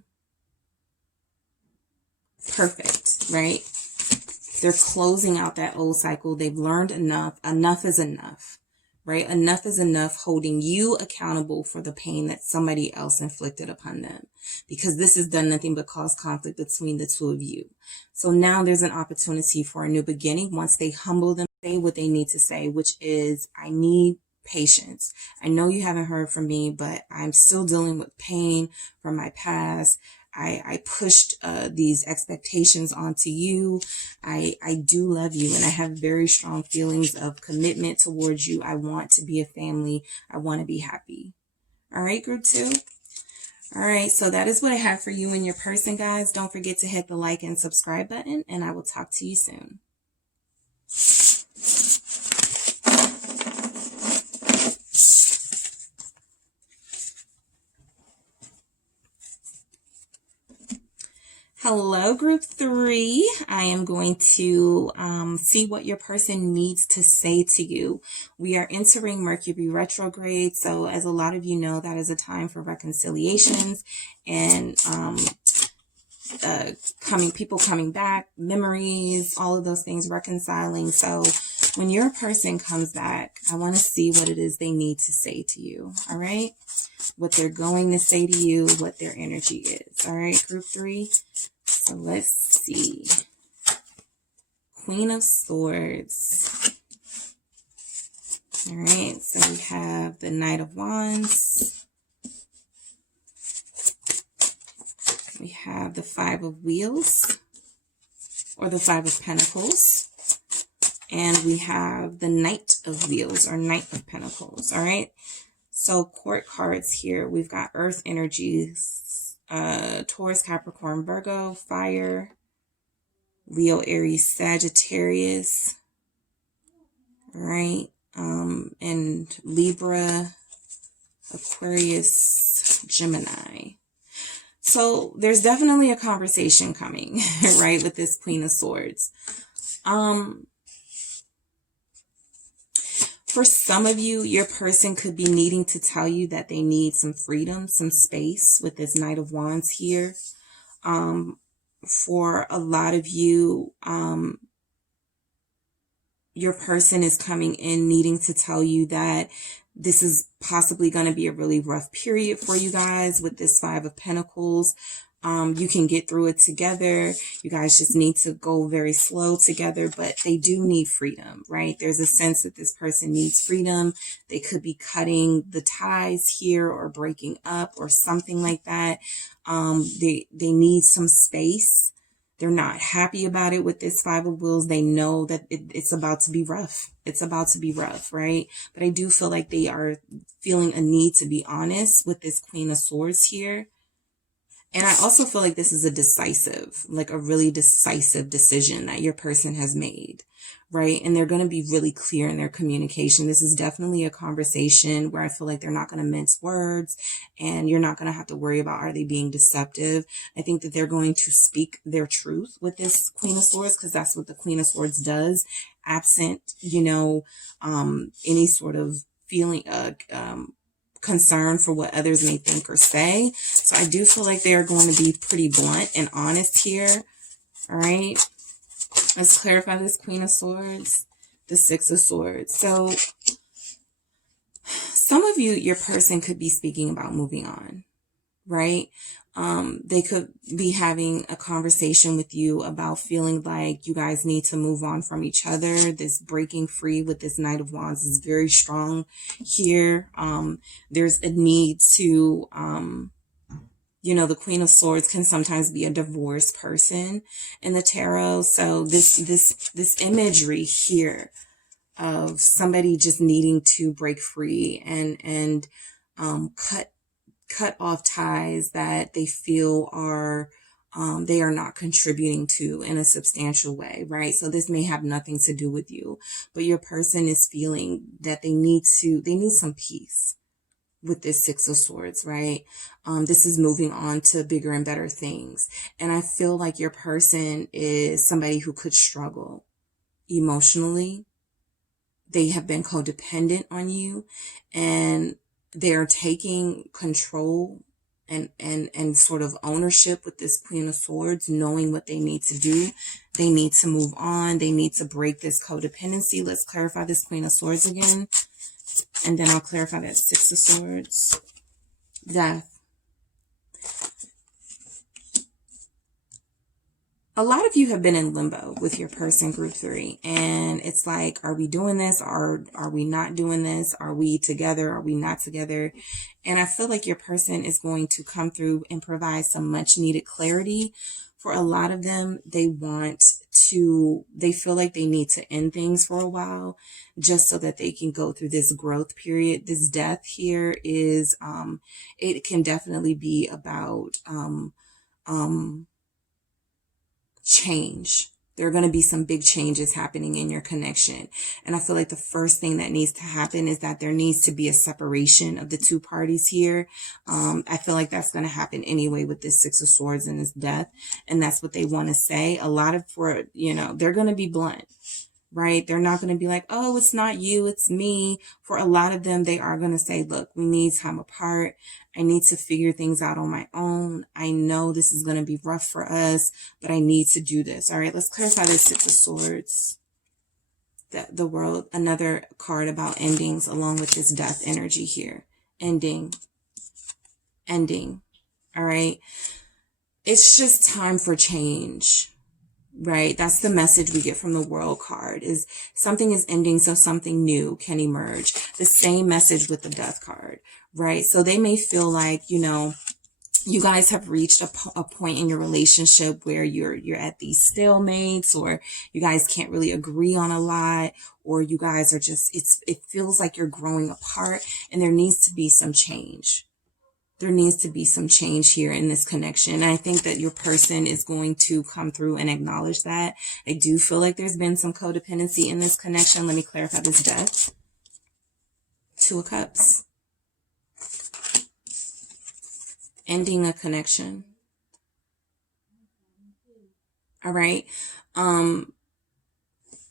Perfect, right? They're closing out that old cycle. They've learned enough. Enough is enough, right? Enough is enough, holding you accountable for the pain that somebody else inflicted upon them, because this has done nothing but cause conflict between the two of you. So now there's an opportunity for a new beginning once they humble them, say what they need to say, which is, I need patience. I know you haven't heard from me, but I'm still dealing with pain from my past. I pushed these expectations onto you. I do love you, and I have very strong feelings of commitment towards you. I want to be a family. I want to be happy. All right, group 2. All right, so that is what I have for you and your person, guys. Don't forget to hit the like and subscribe button, and I will talk to you soon. Hello, group 3. I am going to see what your person needs to say to you. We are entering Mercury retrograde. So as a lot of you know, that is a time for reconciliations and people coming back, memories, all of those things, reconciling. So when your person comes back, I want to see what it is they need to say to you. All right. What they're going to say to you, what their energy is. All right, group 3. So let's see. Queen of Swords. All right, so we have the Knight of Wands. We have the Five of Wheels, or the Five of Pentacles. And we have the Knight of Wheels, or Knight of Pentacles. All right. So court cards here. We've got Earth energies. Taurus, Capricorn, Virgo, Fire, Leo, Aries, Sagittarius, all right, and Libra, Aquarius, Gemini. So there's definitely a conversation coming, right, with this Queen of Swords. For some of you, your person could be needing to tell you that they need some freedom, some space with this Knight of Wands here. For a lot of you, your person is coming in needing to tell you that this is possibly going to be a really rough period for you guys with this Five of Pentacles. You can get through it together. You guys just need to go very slow together, but they do need freedom, right? There's a sense that this person needs freedom. They could be cutting the ties here or breaking up or something like that. They need some space. They're not happy about it with this Five of Wheels. They know that it's about to be rough. It's about to be rough, right? But I do feel like they are feeling a need to be honest with this Queen of Swords here. And I also feel like this is a really decisive decision that your person has made, right? And they're going to be really clear in their communication. This is definitely a conversation where I feel like they're not going to mince words, and you're not going to have to worry about, are they being deceptive? I think that they're going to speak their truth with this Queen of Swords, because that's what the Queen of Swords does, absent, any sort of feeling, concern for what others may think or say. So I do feel like they are going to be pretty blunt and honest here. All right. Let's clarify this Queen of Swords, the Six of Swords. So some of you, your person could be speaking about moving on, right? They could be having a conversation with you about feeling like you guys need to move on from each other. This breaking free with this Knight of Wands is very strong here. There's a need to, the Queen of Swords can sometimes be a divorced person in the tarot. So this imagery here of somebody just needing to break free and cut off ties that they feel are they are not contributing to in a substantial way, right? So this may have nothing to do with you, but your person is feeling that they need some peace with this Six of Swords, right? This is moving on to bigger and better things. And I feel like your person is somebody who could struggle emotionally. They have been codependent on you, and they're taking control and sort of ownership with this Queen of Swords, knowing what they need to do. They need to move on. They need to break this codependency. Let's clarify this Queen of Swords again. And then I'll clarify that Six of Swords. Death. A lot of you have been in limbo with your person, group 3. And it's like, are we doing this? Are we not doing this? Are we together? Are we not together? And I feel like your person is going to come through and provide some much needed clarity. For a lot of them, they feel like they need to end things for a while just so that they can go through this growth period. This death here is, it can definitely be about, change. There are going to be some big changes happening in your connection. And I feel like the first thing that needs to happen is that there needs to be a separation of the two parties here. I feel like that's going to happen anyway with this Six of Swords and this death. And that's what they want to say. A lot of, they're going to be blunt, right? They're not going to be like, oh, it's not you, it's me. For a lot of them, they are going to say, look, we need time apart. I need to figure things out on my own. I know this is going to be rough for us, but I need to do this. All right, let's clarify this Six of Swords. The World, another card about endings along with this death energy here. Ending. All right. It's just time for change. Right? That's the message we get from the World card, is something is ending so something new can emerge. The same message with the Death card, right? So they may feel like, you guys have reached a point in your relationship where you're at these stalemates, or you guys can't really agree on a lot, or you guys are just, it feels like you're growing apart, and there needs to be some change. There needs to be some change here in this connection. And I think that your person is going to come through and acknowledge that. I do feel like there's been some codependency in this connection. Let me clarify this death. Two of Cups. Ending a connection. All right.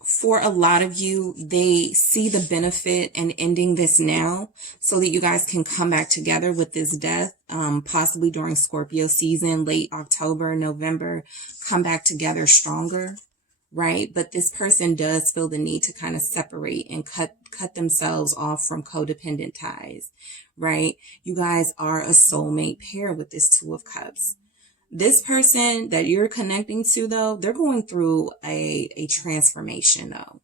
For a lot of you, they see the benefit in ending this now so that you guys can come back together with this death, possibly during Scorpio season, late October, November, come back together stronger, right? But this person does feel the need to kind of separate and cut themselves off from codependent ties, right? You guys are a soulmate pair with this Two of Cups. This person that you're connecting to, though, they're going through a transformation, though.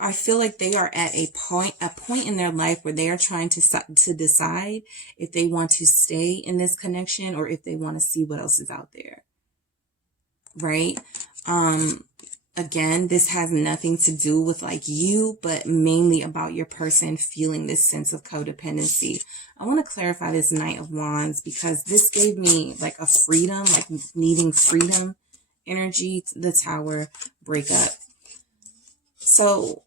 I feel like they are at a point in their life where they are trying to decide if they want to stay in this connection or if they want to see what else is out there. Right? Again, this has nothing to do with like you, but mainly about your person feeling this sense of codependency. I want to clarify this Knight of Wands because this gave me like a freedom, like needing freedom energy. The Tower, breakup. So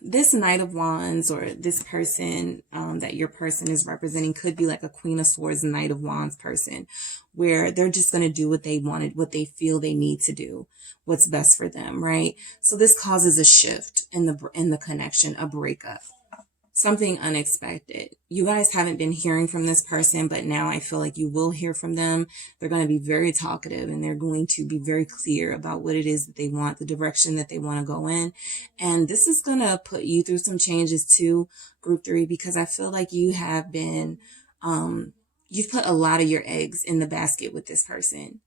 this Knight of Wands, or this person that your person is representing, could be like a Queen of Swords, Knight of Wands person, where they're just going to do what they wanted, what they feel they need to do, what's best for them, right? So this causes a shift in the connection, a breakup, something unexpected. You guys haven't been hearing from this person, but now I feel like you will hear from them. They're going to be very talkative, and they're going to be very clear about what it is that they want, the direction that they want to go in. And this is going to put you through some changes too, group 3, because I feel like you have been You've put a lot of your eggs in the basket with this person.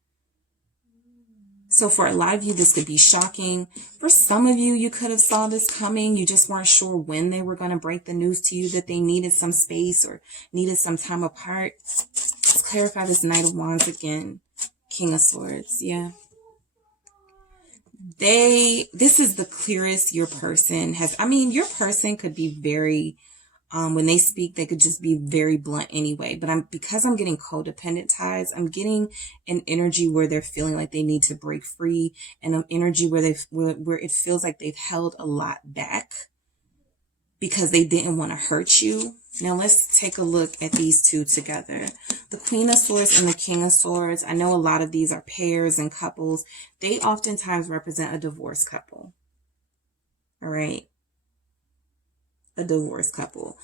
So for a lot of you, this could be shocking. For some of you, you could have saw this coming. You just weren't sure when they were going to break the news to you that they needed some space or needed some time apart. Let's clarify this Knight of Wands again. King of Swords. Yeah. This is the clearest your person has. I mean, your person could be very, when they speak, they could just be very blunt anyway. But because I'm getting codependent ties, I'm getting an energy where they're feeling like they need to break free, and an energy where it feels like they've held a lot back because they didn't want to hurt you. Now let's take a look at these two together. The Queen of Swords and the King of Swords. I know a lot of these are pairs and couples. They oftentimes represent a divorced couple. All right. A divorced couple.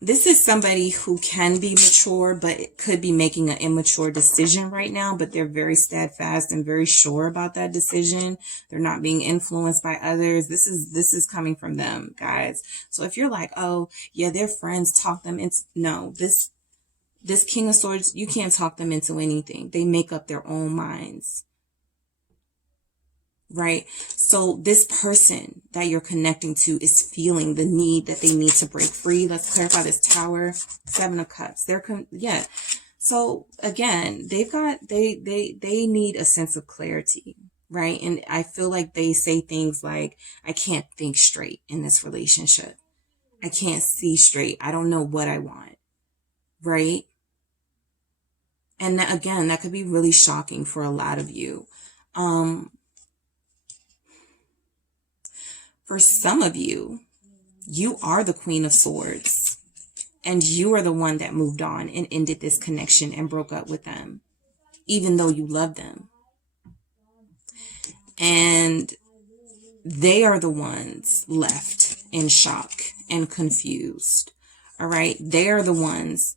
This is somebody who can be mature, but it could be making an immature decision right now, but they're very steadfast and very sure about that decision. They're not being influenced by others. This is coming from them, guys. So if you're like, oh yeah, their friends talk them into, no, this King of Swords, you can't talk them into anything. They make up their own minds. Right? So this person that you're connecting to is feeling the need that they need to break free. Let's clarify this Tower, Seven of Cups. Yeah. So again, they need a sense of clarity, right? And I feel like they say things like, I can't think straight in this relationship. I can't see straight. I don't know what I want. Right? And that, again, that could be really shocking for a lot of you. For some of you, you are the Queen of Swords, and you are the one that moved on and ended this connection and broke up with them, even though you love them. And they are the ones left in shock and confused. All right. They are the ones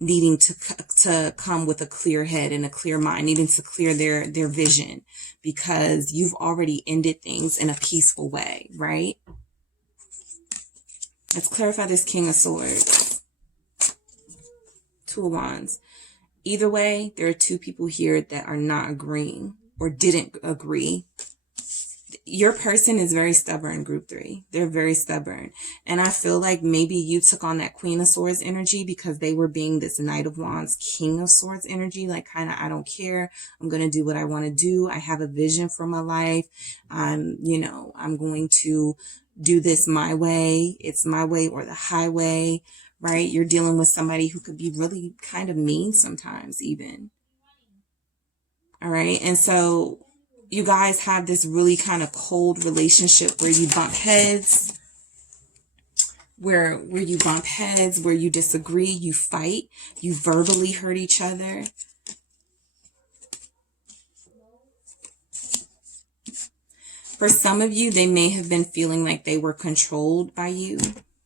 needing to come with a clear head and a clear mind, needing to clear their vision, because you've already ended things in a peaceful way, right? Let's clarify this King of Swords. Two of Wands. Either way, there are two people here that are not agreeing or didn't agree. Your person is very stubborn, group 3. They're very stubborn. And I feel like maybe you took on that Queen of Swords energy because they were being this Knight of Wands, King of Swords energy. Like, kind of, I don't care. I'm going to do what I want to do. I have a vision for my life. I'm going to do this my way. It's my way or the highway, right? You're dealing with somebody who could be really kind of mean sometimes even. All right. And so you guys have this really kind of cold relationship where you bump heads, where you disagree, you fight, you verbally hurt each other. For some of you, they may have been feeling like they were controlled by you,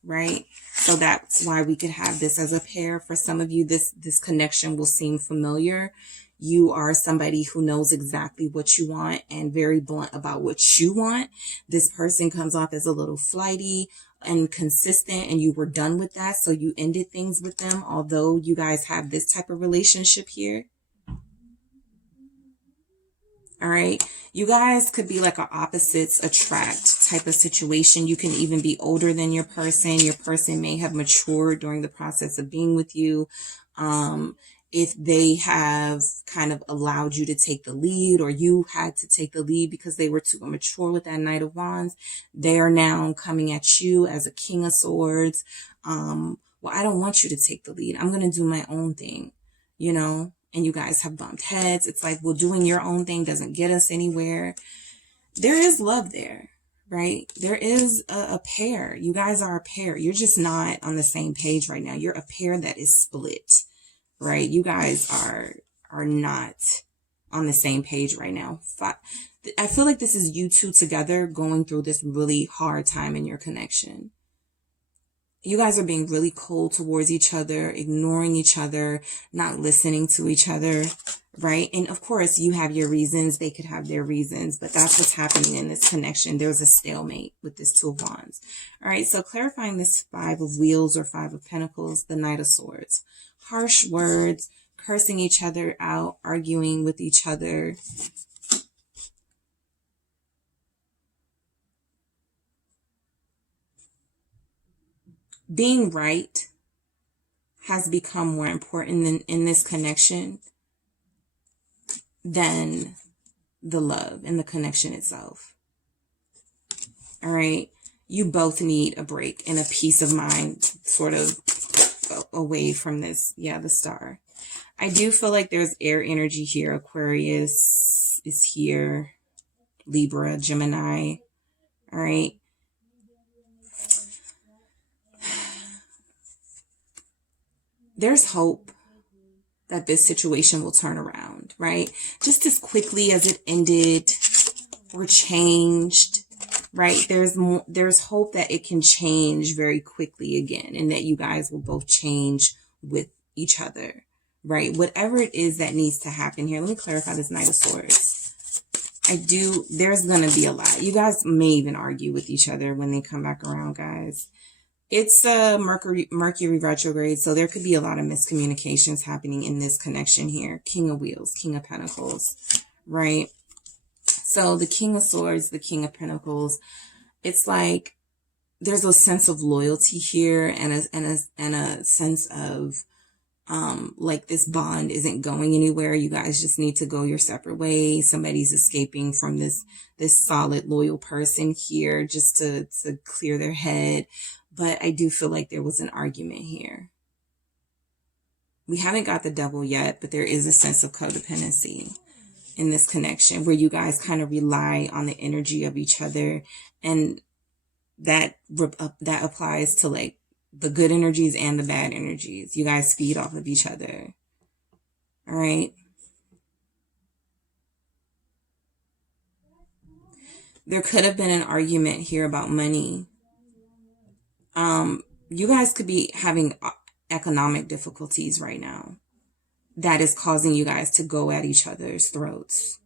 right? So that's why we could have this as a pair. For some of you, this connection will seem familiar. You are somebody who knows exactly what you want and very blunt about what you want. This person comes off as a little flighty and consistent, and you were done with that. So you ended things with them, although you guys have this type of relationship here. All right. You guys could be like an opposites attract type of situation. You can even be older than your person. Your person may have matured during the process of being with you. If they have kind of allowed you to take the lead, or you had to take the lead because they were too immature with that Knight of Wands, they are now coming at you as a King of Swords. Well, I don't want you to take the lead. I'm going to do my own thing, and you guys have bumped heads. It's like, well, doing your own thing doesn't get us anywhere. There is love there, right? There is a pair. You guys are a pair. You're just not on the same page right now. You're a pair that is split. Right? You guys are not on the same page right now. I feel like this is you two together going through this really hard time in your connection. You guys are being really cold towards each other, ignoring each other, not listening to each other, right? And of course, you have your reasons. They could have their reasons, but that's what's happening in this connection. There's a stalemate with this Two of Wands. All right, so clarifying this Five of Wheels or Five of Pentacles, the Knight of Swords. Harsh words, cursing each other out, arguing with each other. Being right has become more important in this connection than the love and the connection itself. All right. You both need a break and a peace of mind sort of away from this. Yeah, the Star. I do feel like there's air energy here. Aquarius is here. Libra, Gemini. All right. There's hope that this situation will turn around, right? Just as quickly as it ended or changed, right? There's hope that it can change very quickly again, and that you guys will both change with each other, right? Whatever it is that needs to happen here. Let me clarify this Knight of Swords. There's going to be a lot. You guys may even argue with each other when they come back around, guys. It's Mercury retrograde, so there could be a lot of miscommunications happening in this connection here. King of Wheels, King of Pentacles, right? So the King of Swords, the King of Pentacles, it's like there's a sense of loyalty here and a sense of like this bond isn't going anywhere. You guys just need to go your separate ways. Somebody's escaping from this solid, loyal person here just to clear their head. But I do feel like there was an argument here. We haven't got the Devil yet, but there is a sense of codependency in this connection where you guys kind of rely on the energy of each other. And that applies to like the good energies and the bad energies. You guys feed off of each other. All right. There could have been an argument here about money. You guys could be having economic difficulties right now. That is causing you guys to go at each other's throats.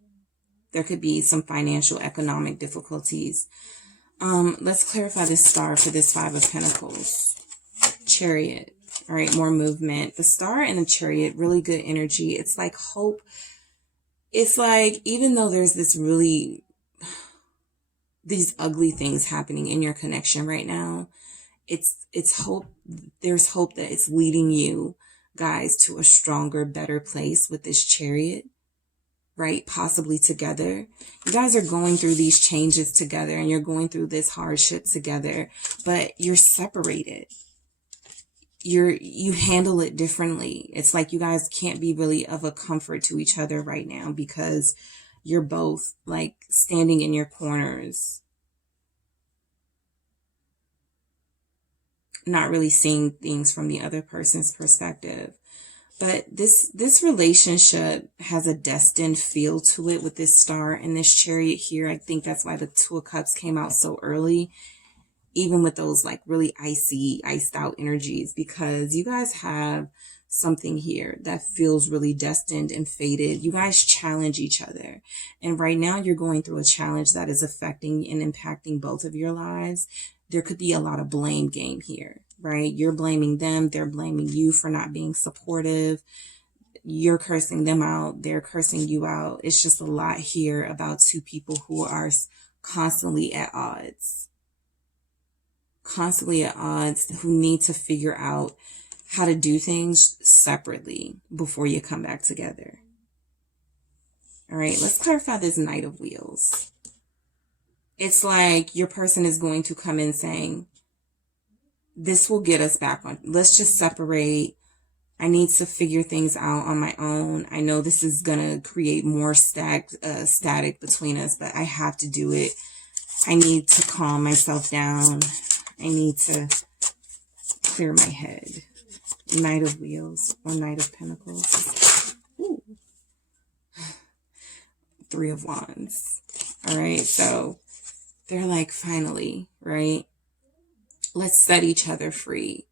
There could be some financial, economic difficulties. Let's clarify this Star for this Five of Pentacles. Chariot. All right, more movement. The Star and the Chariot, really good energy. It's like hope. It's like, even though there's these ugly things happening in your connection right now, it's hope. There's hope that it's leading you guys to a stronger, better place with this Chariot, right? Possibly together. You guys are going through these changes together and you're going through this hardship together, but you're separated. You handle it differently. It's like you guys can't be really of a comfort to each other right now because you're both like standing in your corners, not really seeing things from the other person's perspective. But this relationship has a destined feel to it with this Star and this Chariot here. I think that's why the Two of Cups came out so early, even with those like really iced out energies, because you guys have something here that feels really destined and fated. You guys challenge each other. And right now you're going through a challenge that is affecting and impacting both of your lives. There could be a lot of blame game here, right? You're blaming them. They're blaming you for not being supportive. You're cursing them out. They're cursing you out. It's just a lot here about two people who are constantly at odds. Constantly at odds, who need to figure out how to do things separately before you come back together. All right, let's clarify this Knight of Wheels. It's like your person is going to come in saying, this will get us back on. Let's just separate. I need to figure things out on my own. I know this is going to create more static between us, but I have to do it. I need to calm myself down. I need to clear my head. Knight of Wheels or Knight of Pentacles. Ooh. Three of Wands. All right, so they're like, finally, right? Let's set each other free.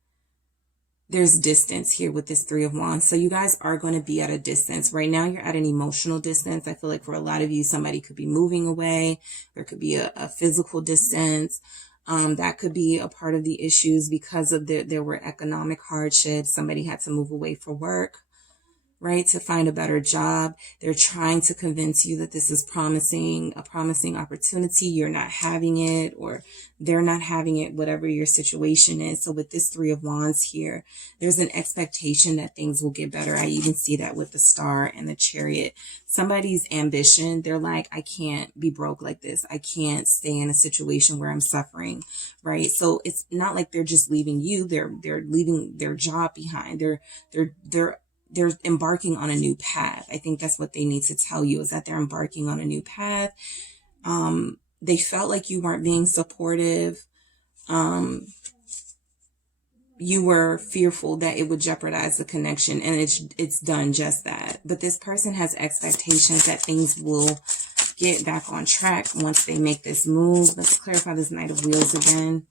there's distance here with this Three of Wands. So you guys are going to be at a distance. Right now, you're at an emotional distance. I feel like for a lot of you, somebody could be moving away. There could be a physical distance. That could be a part of the issues because of there were economic hardships. Somebody had to move away for work, right? To find a better job. They're trying to convince you that this is a promising opportunity. You're not having it, or they're not having it, whatever your situation is. So with this Three of Wands here, there's an expectation that things will get better. I even see that with the Star and the Chariot. Somebody's ambition, they're like, I can't be broke like this. I can't stay in a situation where I'm suffering, right? So it's not like they're just leaving you. They're leaving their job behind. They're embarking on a new path. I think that's what they need to tell you, is that they're embarking on a new path. They felt like you weren't being supportive. You were fearful that it would jeopardize the connection, and it's done just that. But this person has expectations that things will get back on track once they make this move. Let's clarify this Knight of Wheels again.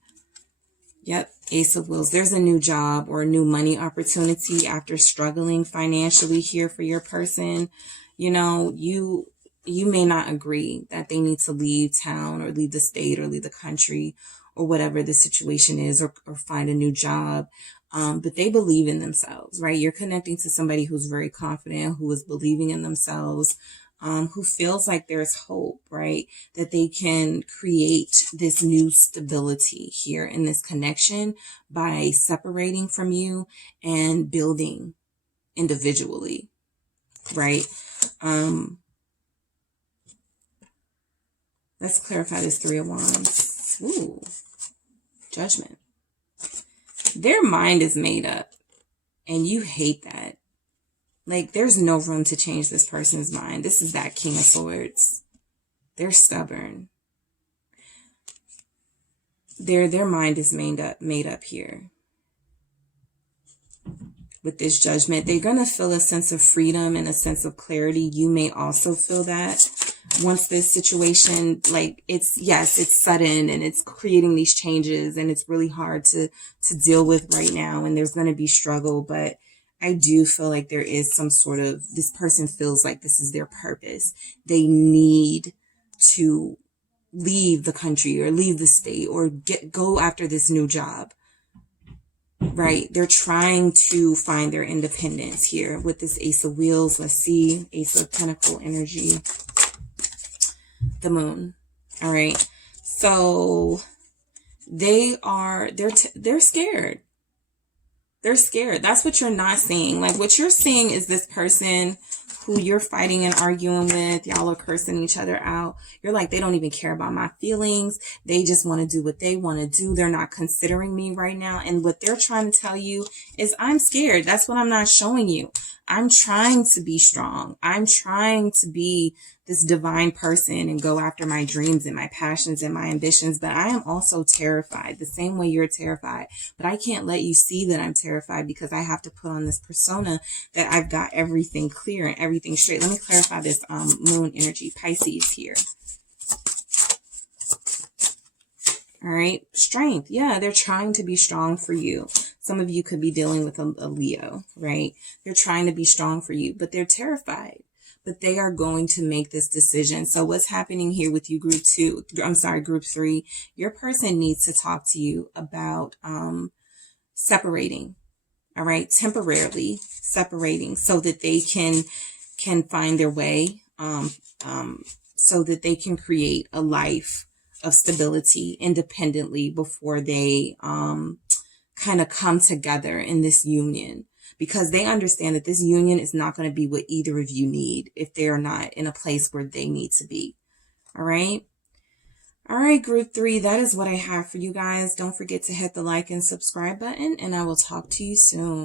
Yep, Ace of Wheels. There's a new job or a new money opportunity after struggling financially here for your person. You know, you may not agree that they need to leave town or leave the state or leave the country or whatever the situation is, or find a new job. But they believe in themselves, right? You're connecting to somebody who's very confident, who is believing in themselves, who feels like there's hope, right? That they can create this new stability here in this connection by separating from you and building individually, right? Let's clarify this Three of Wands. Ooh, Judgment. Their mind is made up, and you hate that. Like, there's no room to change this person's mind. This is that King of Swords. They're stubborn. Their mind is made up here. With this Judgment, they're going to feel a sense of freedom and a sense of clarity. You may also feel that once this situation, like, it's sudden and it's creating these changes, and it's really hard to deal with right now, and there's going to be struggle. But I do feel like there is some sort of, this person feels like this is their purpose. They need to leave the country or leave the state or go after this new job, right? They're trying to find their independence here with this Ace of Wheels. Let's see, Ace of Pentacle energy, the Moon. All right. So they're scared. They're scared. That's what you're not seeing. Like, what you're seeing is this person who you're fighting and arguing with. Y'all are cursing each other out. You're like, they don't even care about my feelings. They just want to do what they want to do. They're not considering me right now. And what they're trying to tell you is, I'm scared. That's what I'm not showing you. I'm trying to be strong. I'm trying to be this divine person and go after my dreams and my passions and my ambitions. But I am also terrified the same way you're terrified. But I can't let you see that I'm terrified, because I have to put on this persona that I've got everything clear and everything straight. Let me clarify this Moon energy, Pisces here. All right. Strength. Yeah, they're trying to be strong for you. Some of you could be dealing with a Leo, right? They're trying to be strong for you, but they're terrified. But they are going to make this decision. So what's happening here with you, group 3, your person needs to talk to you about separating, all right? Temporarily separating so that they can find their way, so that they can create a life of stability independently before they kind of come together in this union, because they understand that this union is not going to be what either of you need if they are not in a place where they need to be. All right. All right, group 3, that is what I have for you guys. Don't forget to hit the like and subscribe button, and I will talk to you soon.